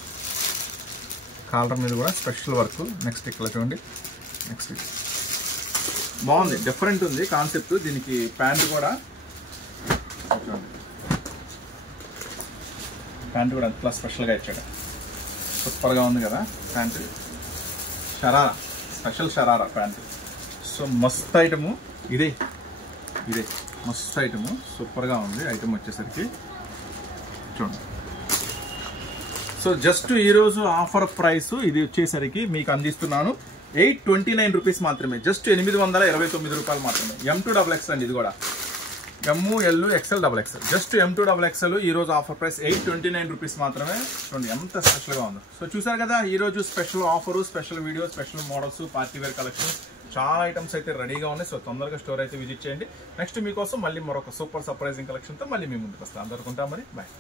కాలర్ మీద కూడా స్పెషల్ వర్క్. నెక్స్ట్ ఇక్కడ చూడండి. నెక్స్ట్ బాగుంది, డిఫరెంట్ ఉంది కాన్సెప్ట్. దీనికి ప్యాంట్ కూడా చూడండి, ప్యాంట్ కూడా అంతలా స్పెషల్గా ఇచ్చాడు. సూపర్గా ఉంది కదా pant. Sharara, special sharara pant. So మస్త్ ఐటము ఇదే మస్త్ ఐటము. సూపర్గా ఉంది ఐటమ్ వచ్చేసరికి చూడండి. సో జస్ట్ ఈరోజు ఆఫర్ ప్రైస్ ఇది వచ్చేసరికి మీకు అందిస్తున్నాను 829 రూపీస్ మాత్రమే. జస్ట్ 829 రూపాయలు మాత్రమే. M2XXL అండి ఇది కూడా. ML XL XXL just M2XXL ఈరోజు ఆఫర్ ప్రైస్ 829 రూపీస్ మాత్రమే. చూడండి ఎంత స్పెషల్గా ఉందో. సో చూసారు కదా ఈరోజు special offer, special video, special models, party wear collection, చాలా ఐటమ్స్ అయితే రెడీగా ఉన్నాయి. సో తొందరగా స్టోర్ అయితే విజిట్ చేయండి. నెక్స్ట్ మీకోసం మళ్ళీ మరొక సూపర్ సర్ప్రైజింగ్ కలెక్షన్తో మళ్ళీ మీ ముందుకు వస్తాను. అందరికీ ఉంటాం మరి. బాయ్.